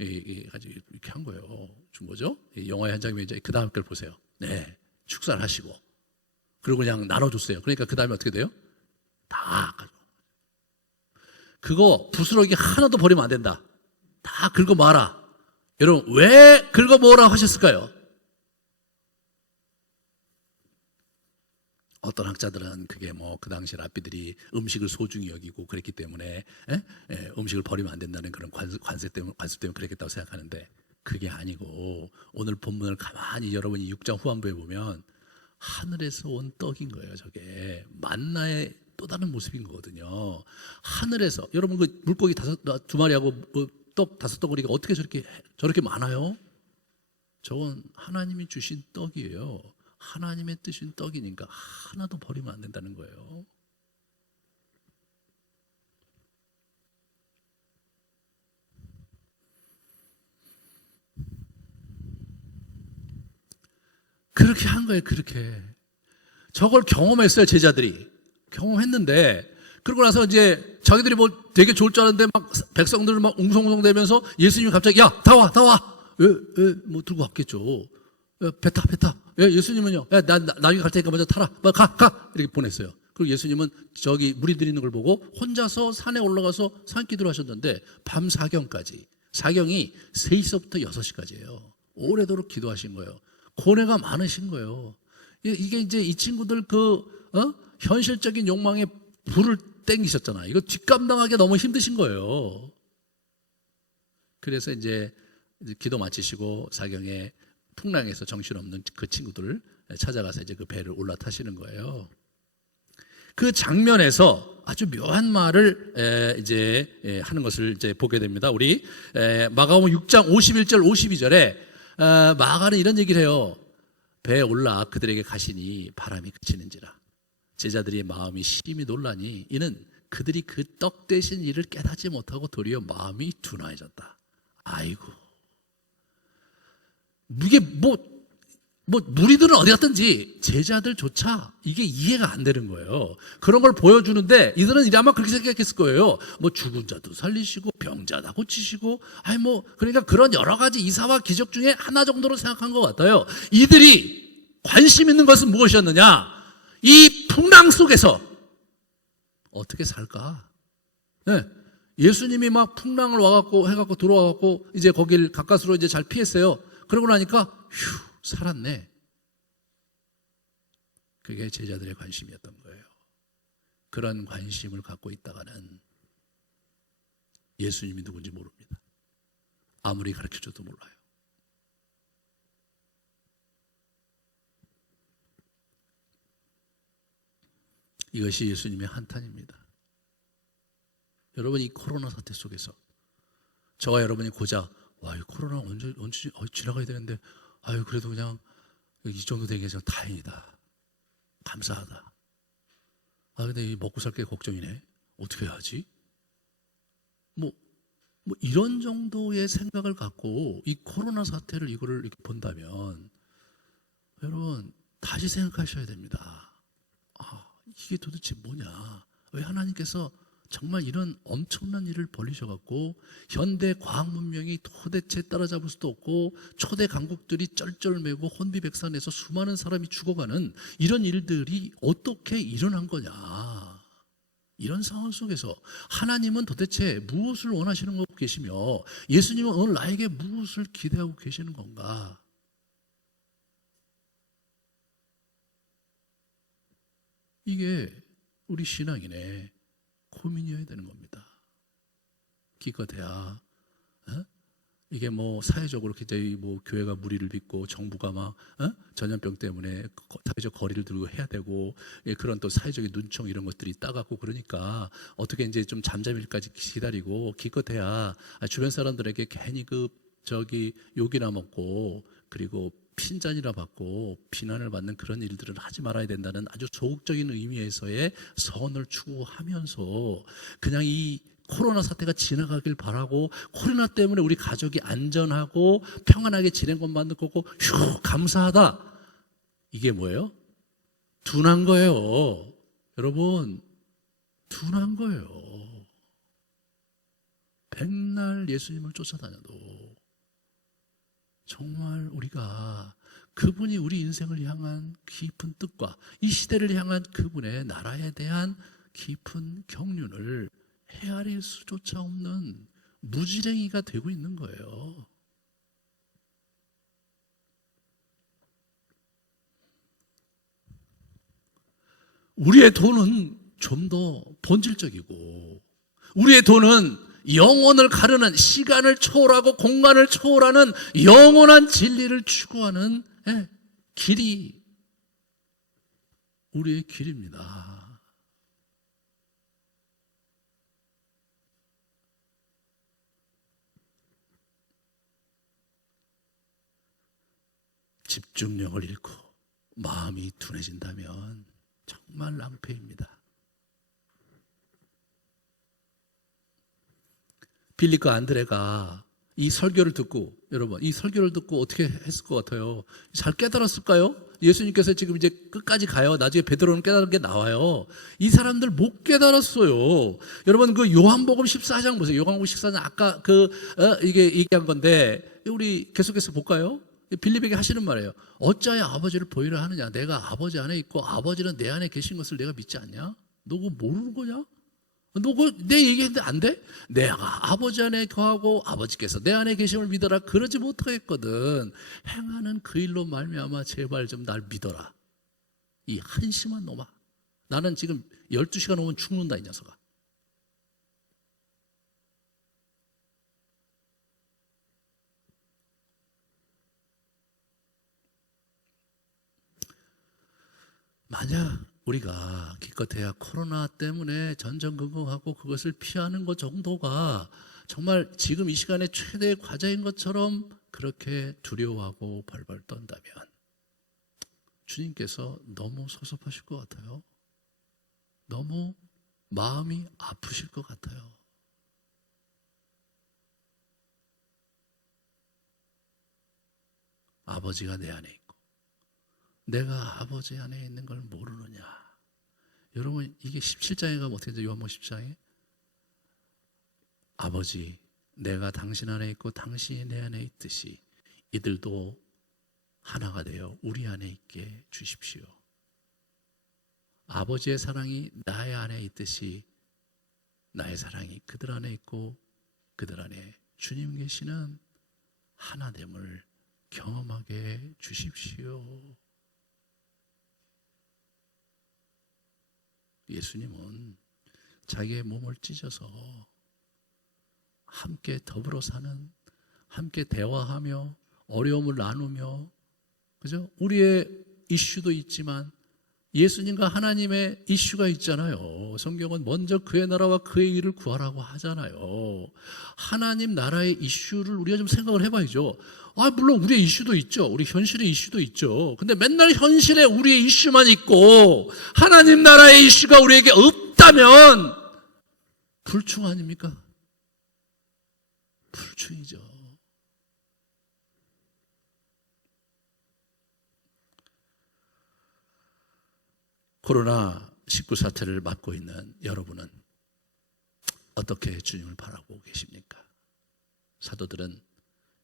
예. 이렇게 한 거예요. 준 거죠. 영화의 한 장면 이제 그 다음 걸 보세요. 네, 축사를 하시고 그리고 그냥 나눠줬어요. 그러니까 그 다음에 어떻게 돼요? 다 가지고. 그거 부스러기 하나도 버리면 안 된다. 다 긁어 모아라. 여러분 왜 긁어 모으라고 하셨을까요? 어떤 학자들은 그게 뭐 그 당시 랍비들이 음식을 소중히 여기고 그랬기 때문에 음식을 버리면 안 된다는 그런 관습 때문에 그랬겠다고 생각하는데 그게 아니고 오늘 본문을 가만히 여러분이 6장 후반부에 보면 하늘에서 온 떡인 거예요. 저게 만나의 또 다른 모습인 거거든요. 하늘에서 여러분 그 물고기 2마리하고 떡 5덩어리가 어떻게 저렇게 많아요? 저건 하나님이 주신 떡이에요. 하나님의 뜻인 떡이니까 하나도 버리면 안 된다는 거예요. 그렇게 한 거예요. 그렇게 저걸 경험했어요. 제자들이 경험했는데 그러고 나서 이제 자기들이 뭐 되게 좋을 줄 알았는데 막 백성들 막 웅성웅성대면서 예수님이 갑자기 야 다 와 뭐 들고 왔겠죠. 배 타. 예수님은요, 나중에 갈 테니까 먼저 타라. 가. 이렇게 보냈어요. 그리고 예수님은 저기 무리들이 있는 걸 보고 혼자서 산에 올라가서 산기도를 하셨는데 밤 사경까지. 사경이 3시부터 6시까지예요. 오래도록 기도하신 거예요. 고뇌가 많으신 거예요. 이게 이제 이 친구들 현실적인 욕망에 불을 땡기셨잖아요. 이거 뒷감당하기 너무 힘드신 거예요. 그래서 이제 기도 마치시고 사경에 풍랑에서 정신없는 그 친구들을 찾아가서 이제 그 배를 올라타시는 거예요. 그 장면에서 아주 묘한 말을 이제 하는 것을 이제 보게 됩니다. 우리 마가복음 6장 51절 52절에 마가는 이런 얘기를 해요. 배에 올라 그들에게 가시니 바람이 그치는지라. 제자들의 마음이 심히 놀라니 이는 그들이 그 떡 대신 일을 깨닫지 못하고 도리어 마음이 둔화해졌다. 아이고. 이게 무리들은 어디 갔든지 제자들조차 이게 이해가 안 되는 거예요. 그런 걸 보여주는데 이들은 아마 그렇게 생각했을 거예요. 뭐 죽은 자도 살리시고 병자 다 고치시고 그러니까 그런 여러 가지 이사와 기적 중에 하나 정도로 생각한 것 같아요. 이들이 관심 있는 것은 무엇이었느냐? 이 풍랑 속에서 어떻게 살까? 네. 예수님이 막 풍랑을 와갖고 해갖고 들어와갖고 이제 거길 가까스로 이제 잘 피했어요. 그러고 나니까 살았네. 그게 제자들의 관심이었던 거예요. 그런 관심을 갖고 있다가는 예수님이 누군지 모릅니다. 아무리 가르쳐줘도 몰라요. 이것이 예수님의 한탄입니다. 여러분 이 코로나 사태 속에서 저와 여러분이 고작 이 코로나 언제 지나가야 되는데 그래도 그냥 이 정도 되게 해서 다행이다. 감사하다. 근데 먹고 살 게 걱정이네. 어떻게 해야지? 뭐 이런 정도의 생각을 갖고 이 코로나 사태를 이거를 이렇게 본다면 여러분 다시 생각하셔야 됩니다. 이게 도대체 뭐냐? 왜 하나님께서 정말 이런 엄청난 일을 벌이셔갖고 현대 과학 문명이 도대체 따라잡을 수도 없고 초대 강국들이 쩔쩔매고 혼비백산해서 수많은 사람이 죽어가는 이런 일들이 어떻게 일어난 거냐. 이런 상황 속에서 하나님은 도대체 무엇을 원하시는 거 계시며 예수님은 오늘 나에게 무엇을 기대하고 계시는 건가? 이게 우리 신앙인의 고민이어야 되는 겁니다. 기껏해야 이게 뭐 사회적으로 굉장히 뭐 교회가 무리를 빚고 정부가 막 전염병 때문에 사회적 거리를 두고 해야 되고 그런 또 사회적인 눈총 이런 것들이 따갖고 그러니까 어떻게 이제 좀 잠잠일까지 기다리고 기껏해야 주변 사람들에게 괜히 욕이나 먹고 그리고 핀잔이나 받고 비난을 받는 그런 일들은 하지 말아야 된다는 아주 소극적인 의미에서의 선을 추구하면서 그냥 이 코로나 사태가 지나가길 바라고 코로나 때문에 우리 가족이 안전하고 평안하게 지낸 것만 듣고 휴 감사하다. 이게 뭐예요? 둔한 거예요. 여러분 둔한 거예요. 백날 예수님을 쫓아다녀도 정말 우리가 그분이 우리 인생을 향한 깊은 뜻과 이 시대를 향한 그분의 나라에 대한 깊은 경륜을 헤아릴 수조차 없는 무지랭이가 되고 있는 거예요. 우리의 돈은 좀 더 본질적이고 우리의 돈은 영혼을 가르는 시간을 초월하고 공간을 초월하는 영원한 진리를 추구하는 길이 우리의 길입니다. 집중력을 잃고 마음이 둔해진다면 정말 낭패입니다. 빌립과 안드레가 이 설교를 듣고 여러분 이 설교를 듣고 어떻게 했을 것 같아요? 잘 깨달았을까요? 예수님께서 지금 이제 끝까지 가요. 나중에 베드로는 깨달은 게 나와요. 이 사람들 못 깨달았어요. 여러분 그 요한복음 14장 보세요. 요한복음 14장 아까 이게 얘기한 건데 우리 계속해서 볼까요? 빌립에게 하시는 말이에요. 어찌하여 아버지를 보이려 하느냐? 내가 아버지 안에 있고 아버지는 내 안에 계신 것을 내가 믿지 않냐? 너 그거 모르는 거냐? 너 내 얘기했는데 안 돼? 내가 아버지 안에 거하고 아버지께서 내 안에 계심을 믿어라. 그러지 못하겠거든. 행하는 그 일로 말미암아 제발 좀 날 믿어라. 이 한심한 놈아. 나는 지금 12시간 오면 죽는다 이 녀석아. 만약 우리가 기껏해야 코로나 때문에 전전긍긍하고 그것을 피하는 것 정도가 정말 지금 이 시간에 최대의 과제인 것처럼 그렇게 두려워하고 벌벌 떤다면 주님께서 너무 섭섭하실 것 같아요. 너무 마음이 아프실 것 같아요. 아버지가 내 안에 있고 내가 아버지 안에 있는 걸 모르느냐. 여러분 이게 17장에 가면 어떻게 되죠? 요한복음 10장에 아버지 내가 당신 안에 있고 당신이 내 안에 있듯이 이들도 하나가 되어 우리 안에 있게 주십시오. 아버지의 사랑이 나의 안에 있듯이 나의 사랑이 그들 안에 있고 그들 안에 주님 계시는 하나됨을 경험하게 주십시오. 예수님은 자기의 몸을 찢어서 함께 더불어 사는, 함께 대화하며 어려움을 나누며, 그죠? 우리의 이슈도 있지만 예수님과 하나님의 이슈가 있잖아요. 성경은 먼저 그의 나라와 그의 일을 구하라고 하잖아요. 하나님 나라의 이슈를 우리가 좀 생각을 해봐야죠. 물론 우리의 이슈도 있죠. 우리 현실의 이슈도 있죠. 근데 맨날 현실에 우리의 이슈만 있고 하나님 나라의 이슈가 우리에게 없다면 불충 아닙니까? 불충이죠. 코로나19 사태를 맡고 있는 여러분은 어떻게 주님을 바라보고 계십니까? 사도들은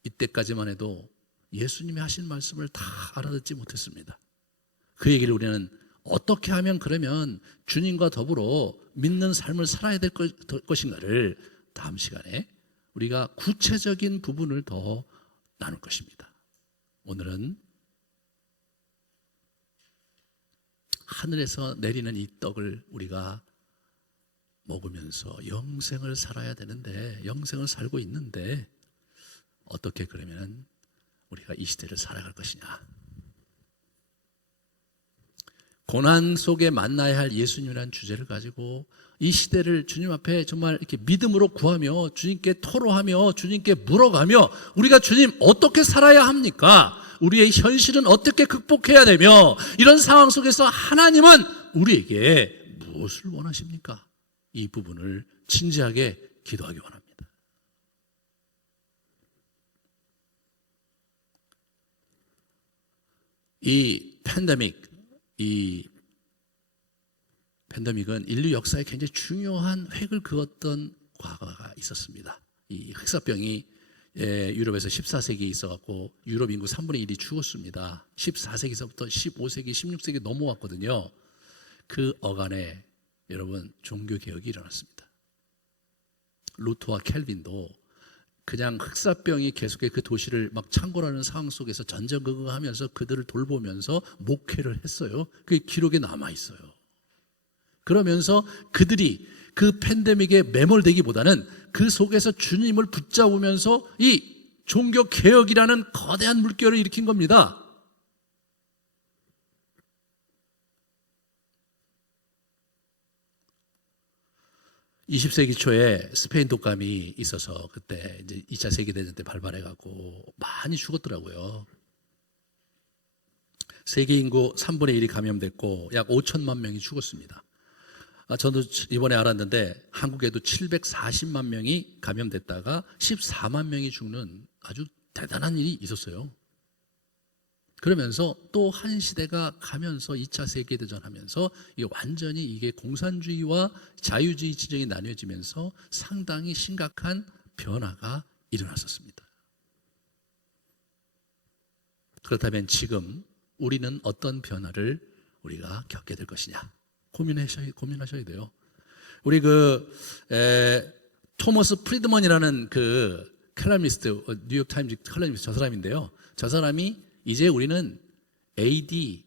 이때까지만 해도 예수님이 하신 말씀을 다 알아듣지 못했습니다. 그 얘기를 우리는 어떻게 하면 그러면 주님과 더불어 믿는 삶을 살아야 될 것인가를 다음 시간에 우리가 구체적인 부분을 더 나눌 것입니다. 오늘은 하늘에서 내리는 이 떡을 우리가 먹으면서 영생을 살아야 되는데, 영생을 살고 있는데 어떻게 그러면 우리가 이 시대를 살아갈 것이냐. 고난 속에 만나야 할 예수님이라는 주제를 가지고 이 시대를 주님 앞에 정말 이렇게 믿음으로 구하며 주님께 토로하며 주님께 물어가며 우리가 주님 어떻게 살아야 합니까? 우리의 현실은 어떻게 극복해야 되며 이런 상황 속에서 하나님은 우리에게 무엇을 원하십니까? 이 부분을 진지하게 기도하기 원합니다. 이 팬데믹은 인류 역사에 굉장히 중요한 획을 그었던 과거가 있었습니다. 이 흑사병이 유럽에서 14세기에 있어갖고 유럽 인구 3분의 1이 죽었습니다. 14세기서부터 15세기, 16세기 넘어왔거든요. 그 어간에 여러분 종교개혁이 일어났습니다. 루터와 켈빈도 그냥 흑사병이 계속해 그 도시를 막 창궐하는 상황 속에서 전전긍긍하면서 그들을 돌보면서 목회를 했어요. 그게 기록에 남아있어요. 그러면서 그들이 그 팬데믹에 매몰되기보다는 그 속에서 주님을 붙잡으면서 이 종교개혁이라는 거대한 물결을 일으킨 겁니다. (20세기) 초에 스페인 독감이 있어서 그때 이제 2차 세계대전 때 발발해가지고 많이 죽었더라고요. 세계 인구 3분의 1이 감염됐고 약 5천만 명이 죽었습니다. 저도 이번에 알았는데 한국에도 740만 명이 감염됐다가 14만 명이 죽는 아주 대단한 일이 있었어요. 그러면서 또 한 시대가 가면서 2차 세계대전 하면서 이게 완전히 이게 공산주의와 자유주의 지정이 나뉘어지면서 상당히 심각한 변화가 일어났었습니다. 그렇다면 지금 우리는 어떤 변화를 우리가 겪게 될 것이냐 고민하셔야 돼요. 우리 토머스 프리드먼이라는 그 칼럼니스트, 뉴욕 타임즈 칼럼니스트 저 사람인데요. 저 사람이 이제 우리는 AD,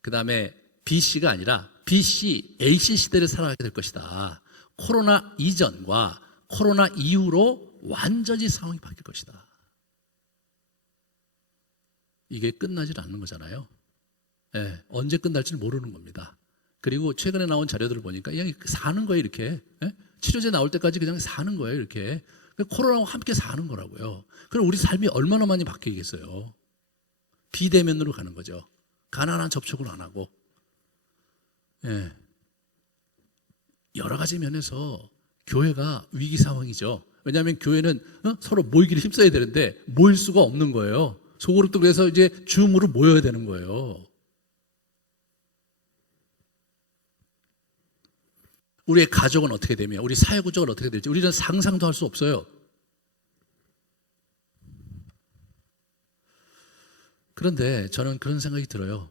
그 다음에 BC가 아니라 BC, AC 시대를 살아가게 될 것이다. 코로나 이전과 코로나 이후로 완전히 상황이 바뀔 것이다. 이게 끝나질 않는 거잖아요. 언제 끝날지 모르는 겁니다. 그리고 최근에 나온 자료들을 보니까 그냥 사는 거예요, 이렇게. 치료제 나올 때까지 그냥 사는 거예요, 이렇게. 코로나와 함께 사는 거라고요. 그럼 우리 삶이 얼마나 많이 바뀌겠어요? 비대면으로 가는 거죠. 가난한 접촉을 안 하고. 여러 가지 면에서 교회가 위기 상황이죠. 왜냐하면 교회는 서로 모이기를 힘써야 되는데 모일 수가 없는 거예요. 소그룹도 그래서 이제 줌으로 모여야 되는 거예요. 우리의 가족은 어떻게 되며 우리 사회 구조가 어떻게 될지 우리는 상상도 할 수 없어요. 그런데 저는 그런 생각이 들어요.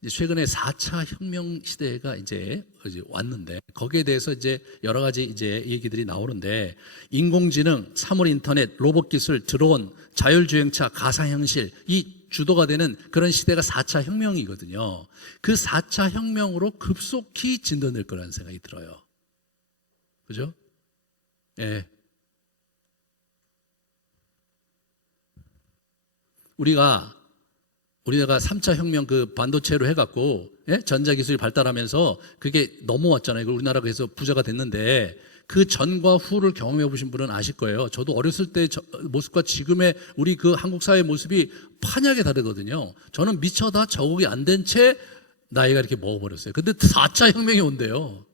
이제 최근에 4차 혁명 시대가 이제 왔는데 거기에 대해서 이제 여러 가지 이제 얘기들이 나오는데 인공지능, 사물 인터넷, 로봇 기술, 드론, 자율주행차, 가상현실 이 주도가 되는 그런 시대가 4차 혁명이거든요. 그 4차 혁명으로 급속히 진전될 거라는 생각이 들어요. 그죠? 우리가 3차 혁명 그 반도체로 해갖고 전자기술이 발달하면서 그게 넘어왔잖아요. 우리나라가 그래서 부자가 됐는데 그 전과 후를 경험해 보신 분은 아실 거예요. 저도 어렸을 때 모습과 지금의 우리 그 한국 사회의 모습이 판약에 다르거든요. 저는 미처 다 적응이 안 된 채 나이가 이렇게 먹어버렸어요. 근데 4차 혁명이 온대요.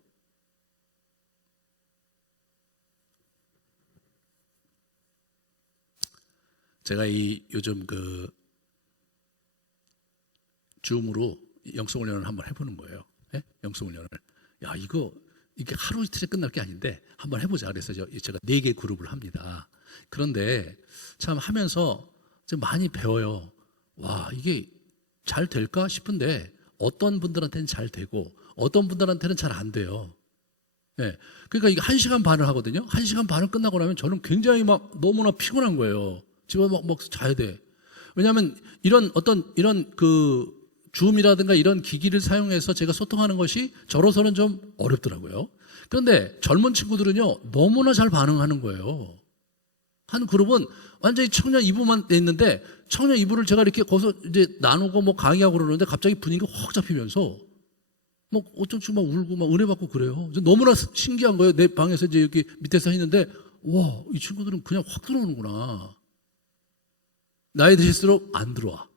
제가 요즘 줌으로 영성훈련을 한번 해보는 거예요. 영성훈련을. 야, 이거 이게 하루 이틀에 끝날 게 아닌데 한번 해보자. 그래서 제가 4개 그룹을 합니다. 그런데 참 하면서 좀 많이 배워요. 와, 이게 잘 될까 싶은데 어떤 분들한테는 잘 되고 어떤 분들한테는 잘 안 돼요. 네. 그러니까 이게 1시간 반을 하거든요. 1시간 반을 끝나고 나면 저는 굉장히 막 너무나 피곤한 거예요. 집에 막 자야 돼. 왜냐하면 이런 그 줌이라든가 이런 기기를 사용해서 제가 소통하는 것이 저로서는 좀 어렵더라고요. 그런데 젊은 친구들은요, 너무나 잘 반응하는 거예요. 한 그룹은 완전히 청년 2부만 돼 있는데 청년 2부를 제가 이렇게 거기서 이제 나누고 뭐 강의하고 그러는데 갑자기 분위기가 확 잡히면서 뭐 어쩜 막 울고 막 은혜 받고 그래요. 너무나 신기한 거예요. 내 방에서 이제 여기 밑에서 했는데 와, 이 친구들은 그냥 확 들어오는구나. 나이 드실수록 안 들어와.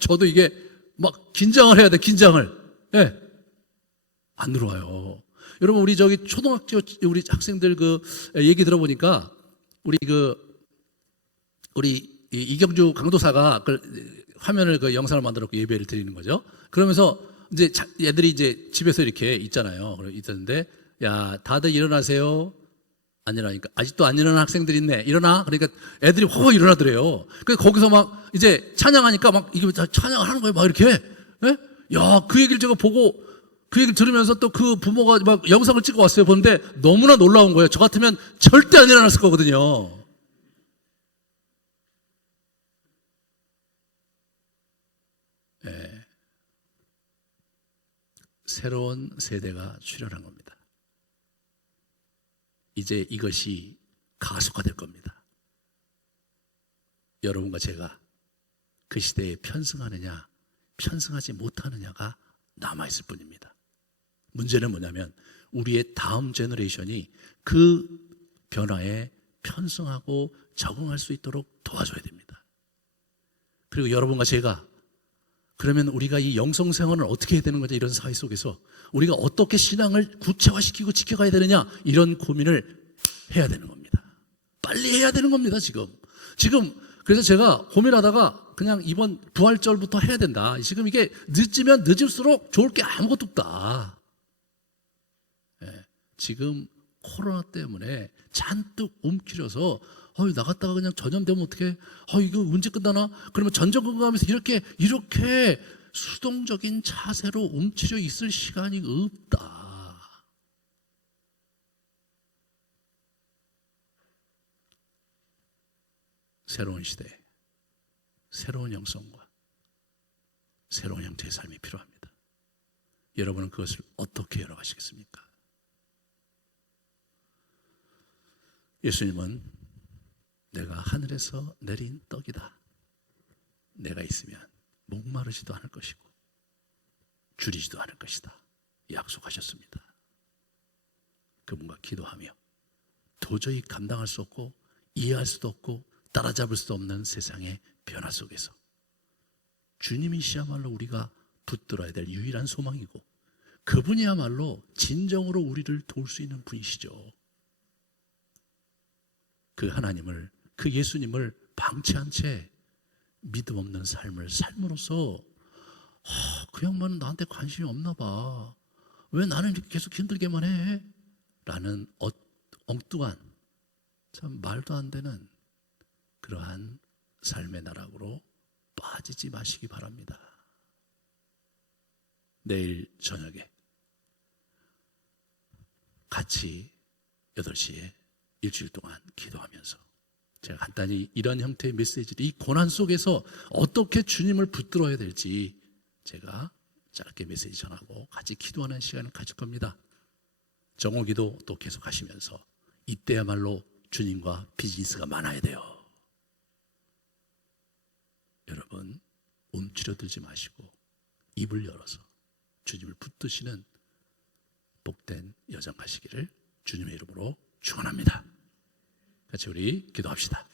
저도 이게 막 긴장을 해야 돼, 긴장을. 예. 네. 안 들어와요. 여러분, 우리 저기 초등학교 우리 학생들 그 얘기 들어보니까 우리 이경주 강도사가 그 화면을 그 영상을 만들었고 예배를 드리는 거죠. 그러면서 이제 애들이 이제 집에서 이렇게 있잖아요. 있었는데, 야, 다들 일어나세요. 안 일어나니까 아직도 안 일어나는 학생들이 있네. 일어나. 그러니까 애들이 확 일어나더래요. 그래서 거기서 막 이제 찬양하니까 막 이게 찬양을 하는 거예요. 막 이렇게. 네? 야, 그 얘기를 제가 보고 그 얘기를 들으면서 또 그 부모가 막 영상을 찍어 왔어요. 보는데 너무나 놀라운 거예요. 저 같으면 절대 안 일어났을 거거든요. 네. 새로운 세대가 출현한 겁니다. 이제 이것이 가속화될 겁니다. 여러분과 제가 그 시대에 편승하느냐, 편승하지 못하느냐가 남아있을 뿐입니다. 문제는 뭐냐면 우리의 다음 제너레이션이 그 변화에 편승하고 적응할 수 있도록 도와줘야 됩니다. 그리고 여러분과 제가 그러면 우리가 이 영성 생활을 어떻게 해야 되는 거냐, 이런 사회 속에서 우리가 어떻게 신앙을 구체화시키고 지켜가야 되느냐, 이런 고민을 해야 되는 겁니다. 빨리 해야 되는 겁니다. 지금 그래서 제가 고민하다가 그냥 이번 부활절부터 해야 된다. 지금 이게 늦으면 늦을수록 좋을 게 아무것도 없다. 네, 지금 코로나 때문에 잔뜩 움츠려서 나갔다가 그냥 전염되면 어떡해? 이거 언제 끝나나? 그러면 전전긍긍 하면서 이렇게 수동적인 자세로 움츠려 있을 시간이 없다. 새로운 시대, 새로운 영성과 새로운 형태의 삶이 필요합니다. 여러분은 그것을 어떻게 열어가시겠습니까? 예수님은 내가 하늘에서 내린 떡이다. 내가 있으면 목마르지도 않을 것이고 줄이지도 않을 것이다. 약속하셨습니다. 그분과 기도하며 도저히 감당할 수 없고 이해할 수도 없고 따라잡을 수 없는 세상의 변화 속에서 주님이시야말로 우리가 붙들어야 될 유일한 소망이고 그분이야말로 진정으로 우리를 도울 수 있는 분이시죠. 그 하나님을, 그 예수님을 방치한 채 믿음 없는 삶을 삶으로써 그 양반은 나한테 관심이 없나 봐. 왜 나는 이렇게 계속 힘들게만 해? 라는 엉뚱한, 참 말도 안 되는 그러한 삶의 나락으로 빠지지 마시기 바랍니다. 내일 저녁에 같이 8시에 일주일 동안 기도하면서 제가 간단히 이런 형태의 메시지를 이 고난 속에서 어떻게 주님을 붙들어야 될지 제가 짧게 메시지 전하고 같이 기도하는 시간을 가질 겁니다. 정오기도 또 계속 하시면서 이때야말로 주님과 비즈니스가 많아야 돼요. 여러분, 움츠려들지 마시고 입을 열어서 주님을 붙드시는 복된 여정 가시기를 주님의 이름으로 축원합니다. 같이 우리 기도합시다.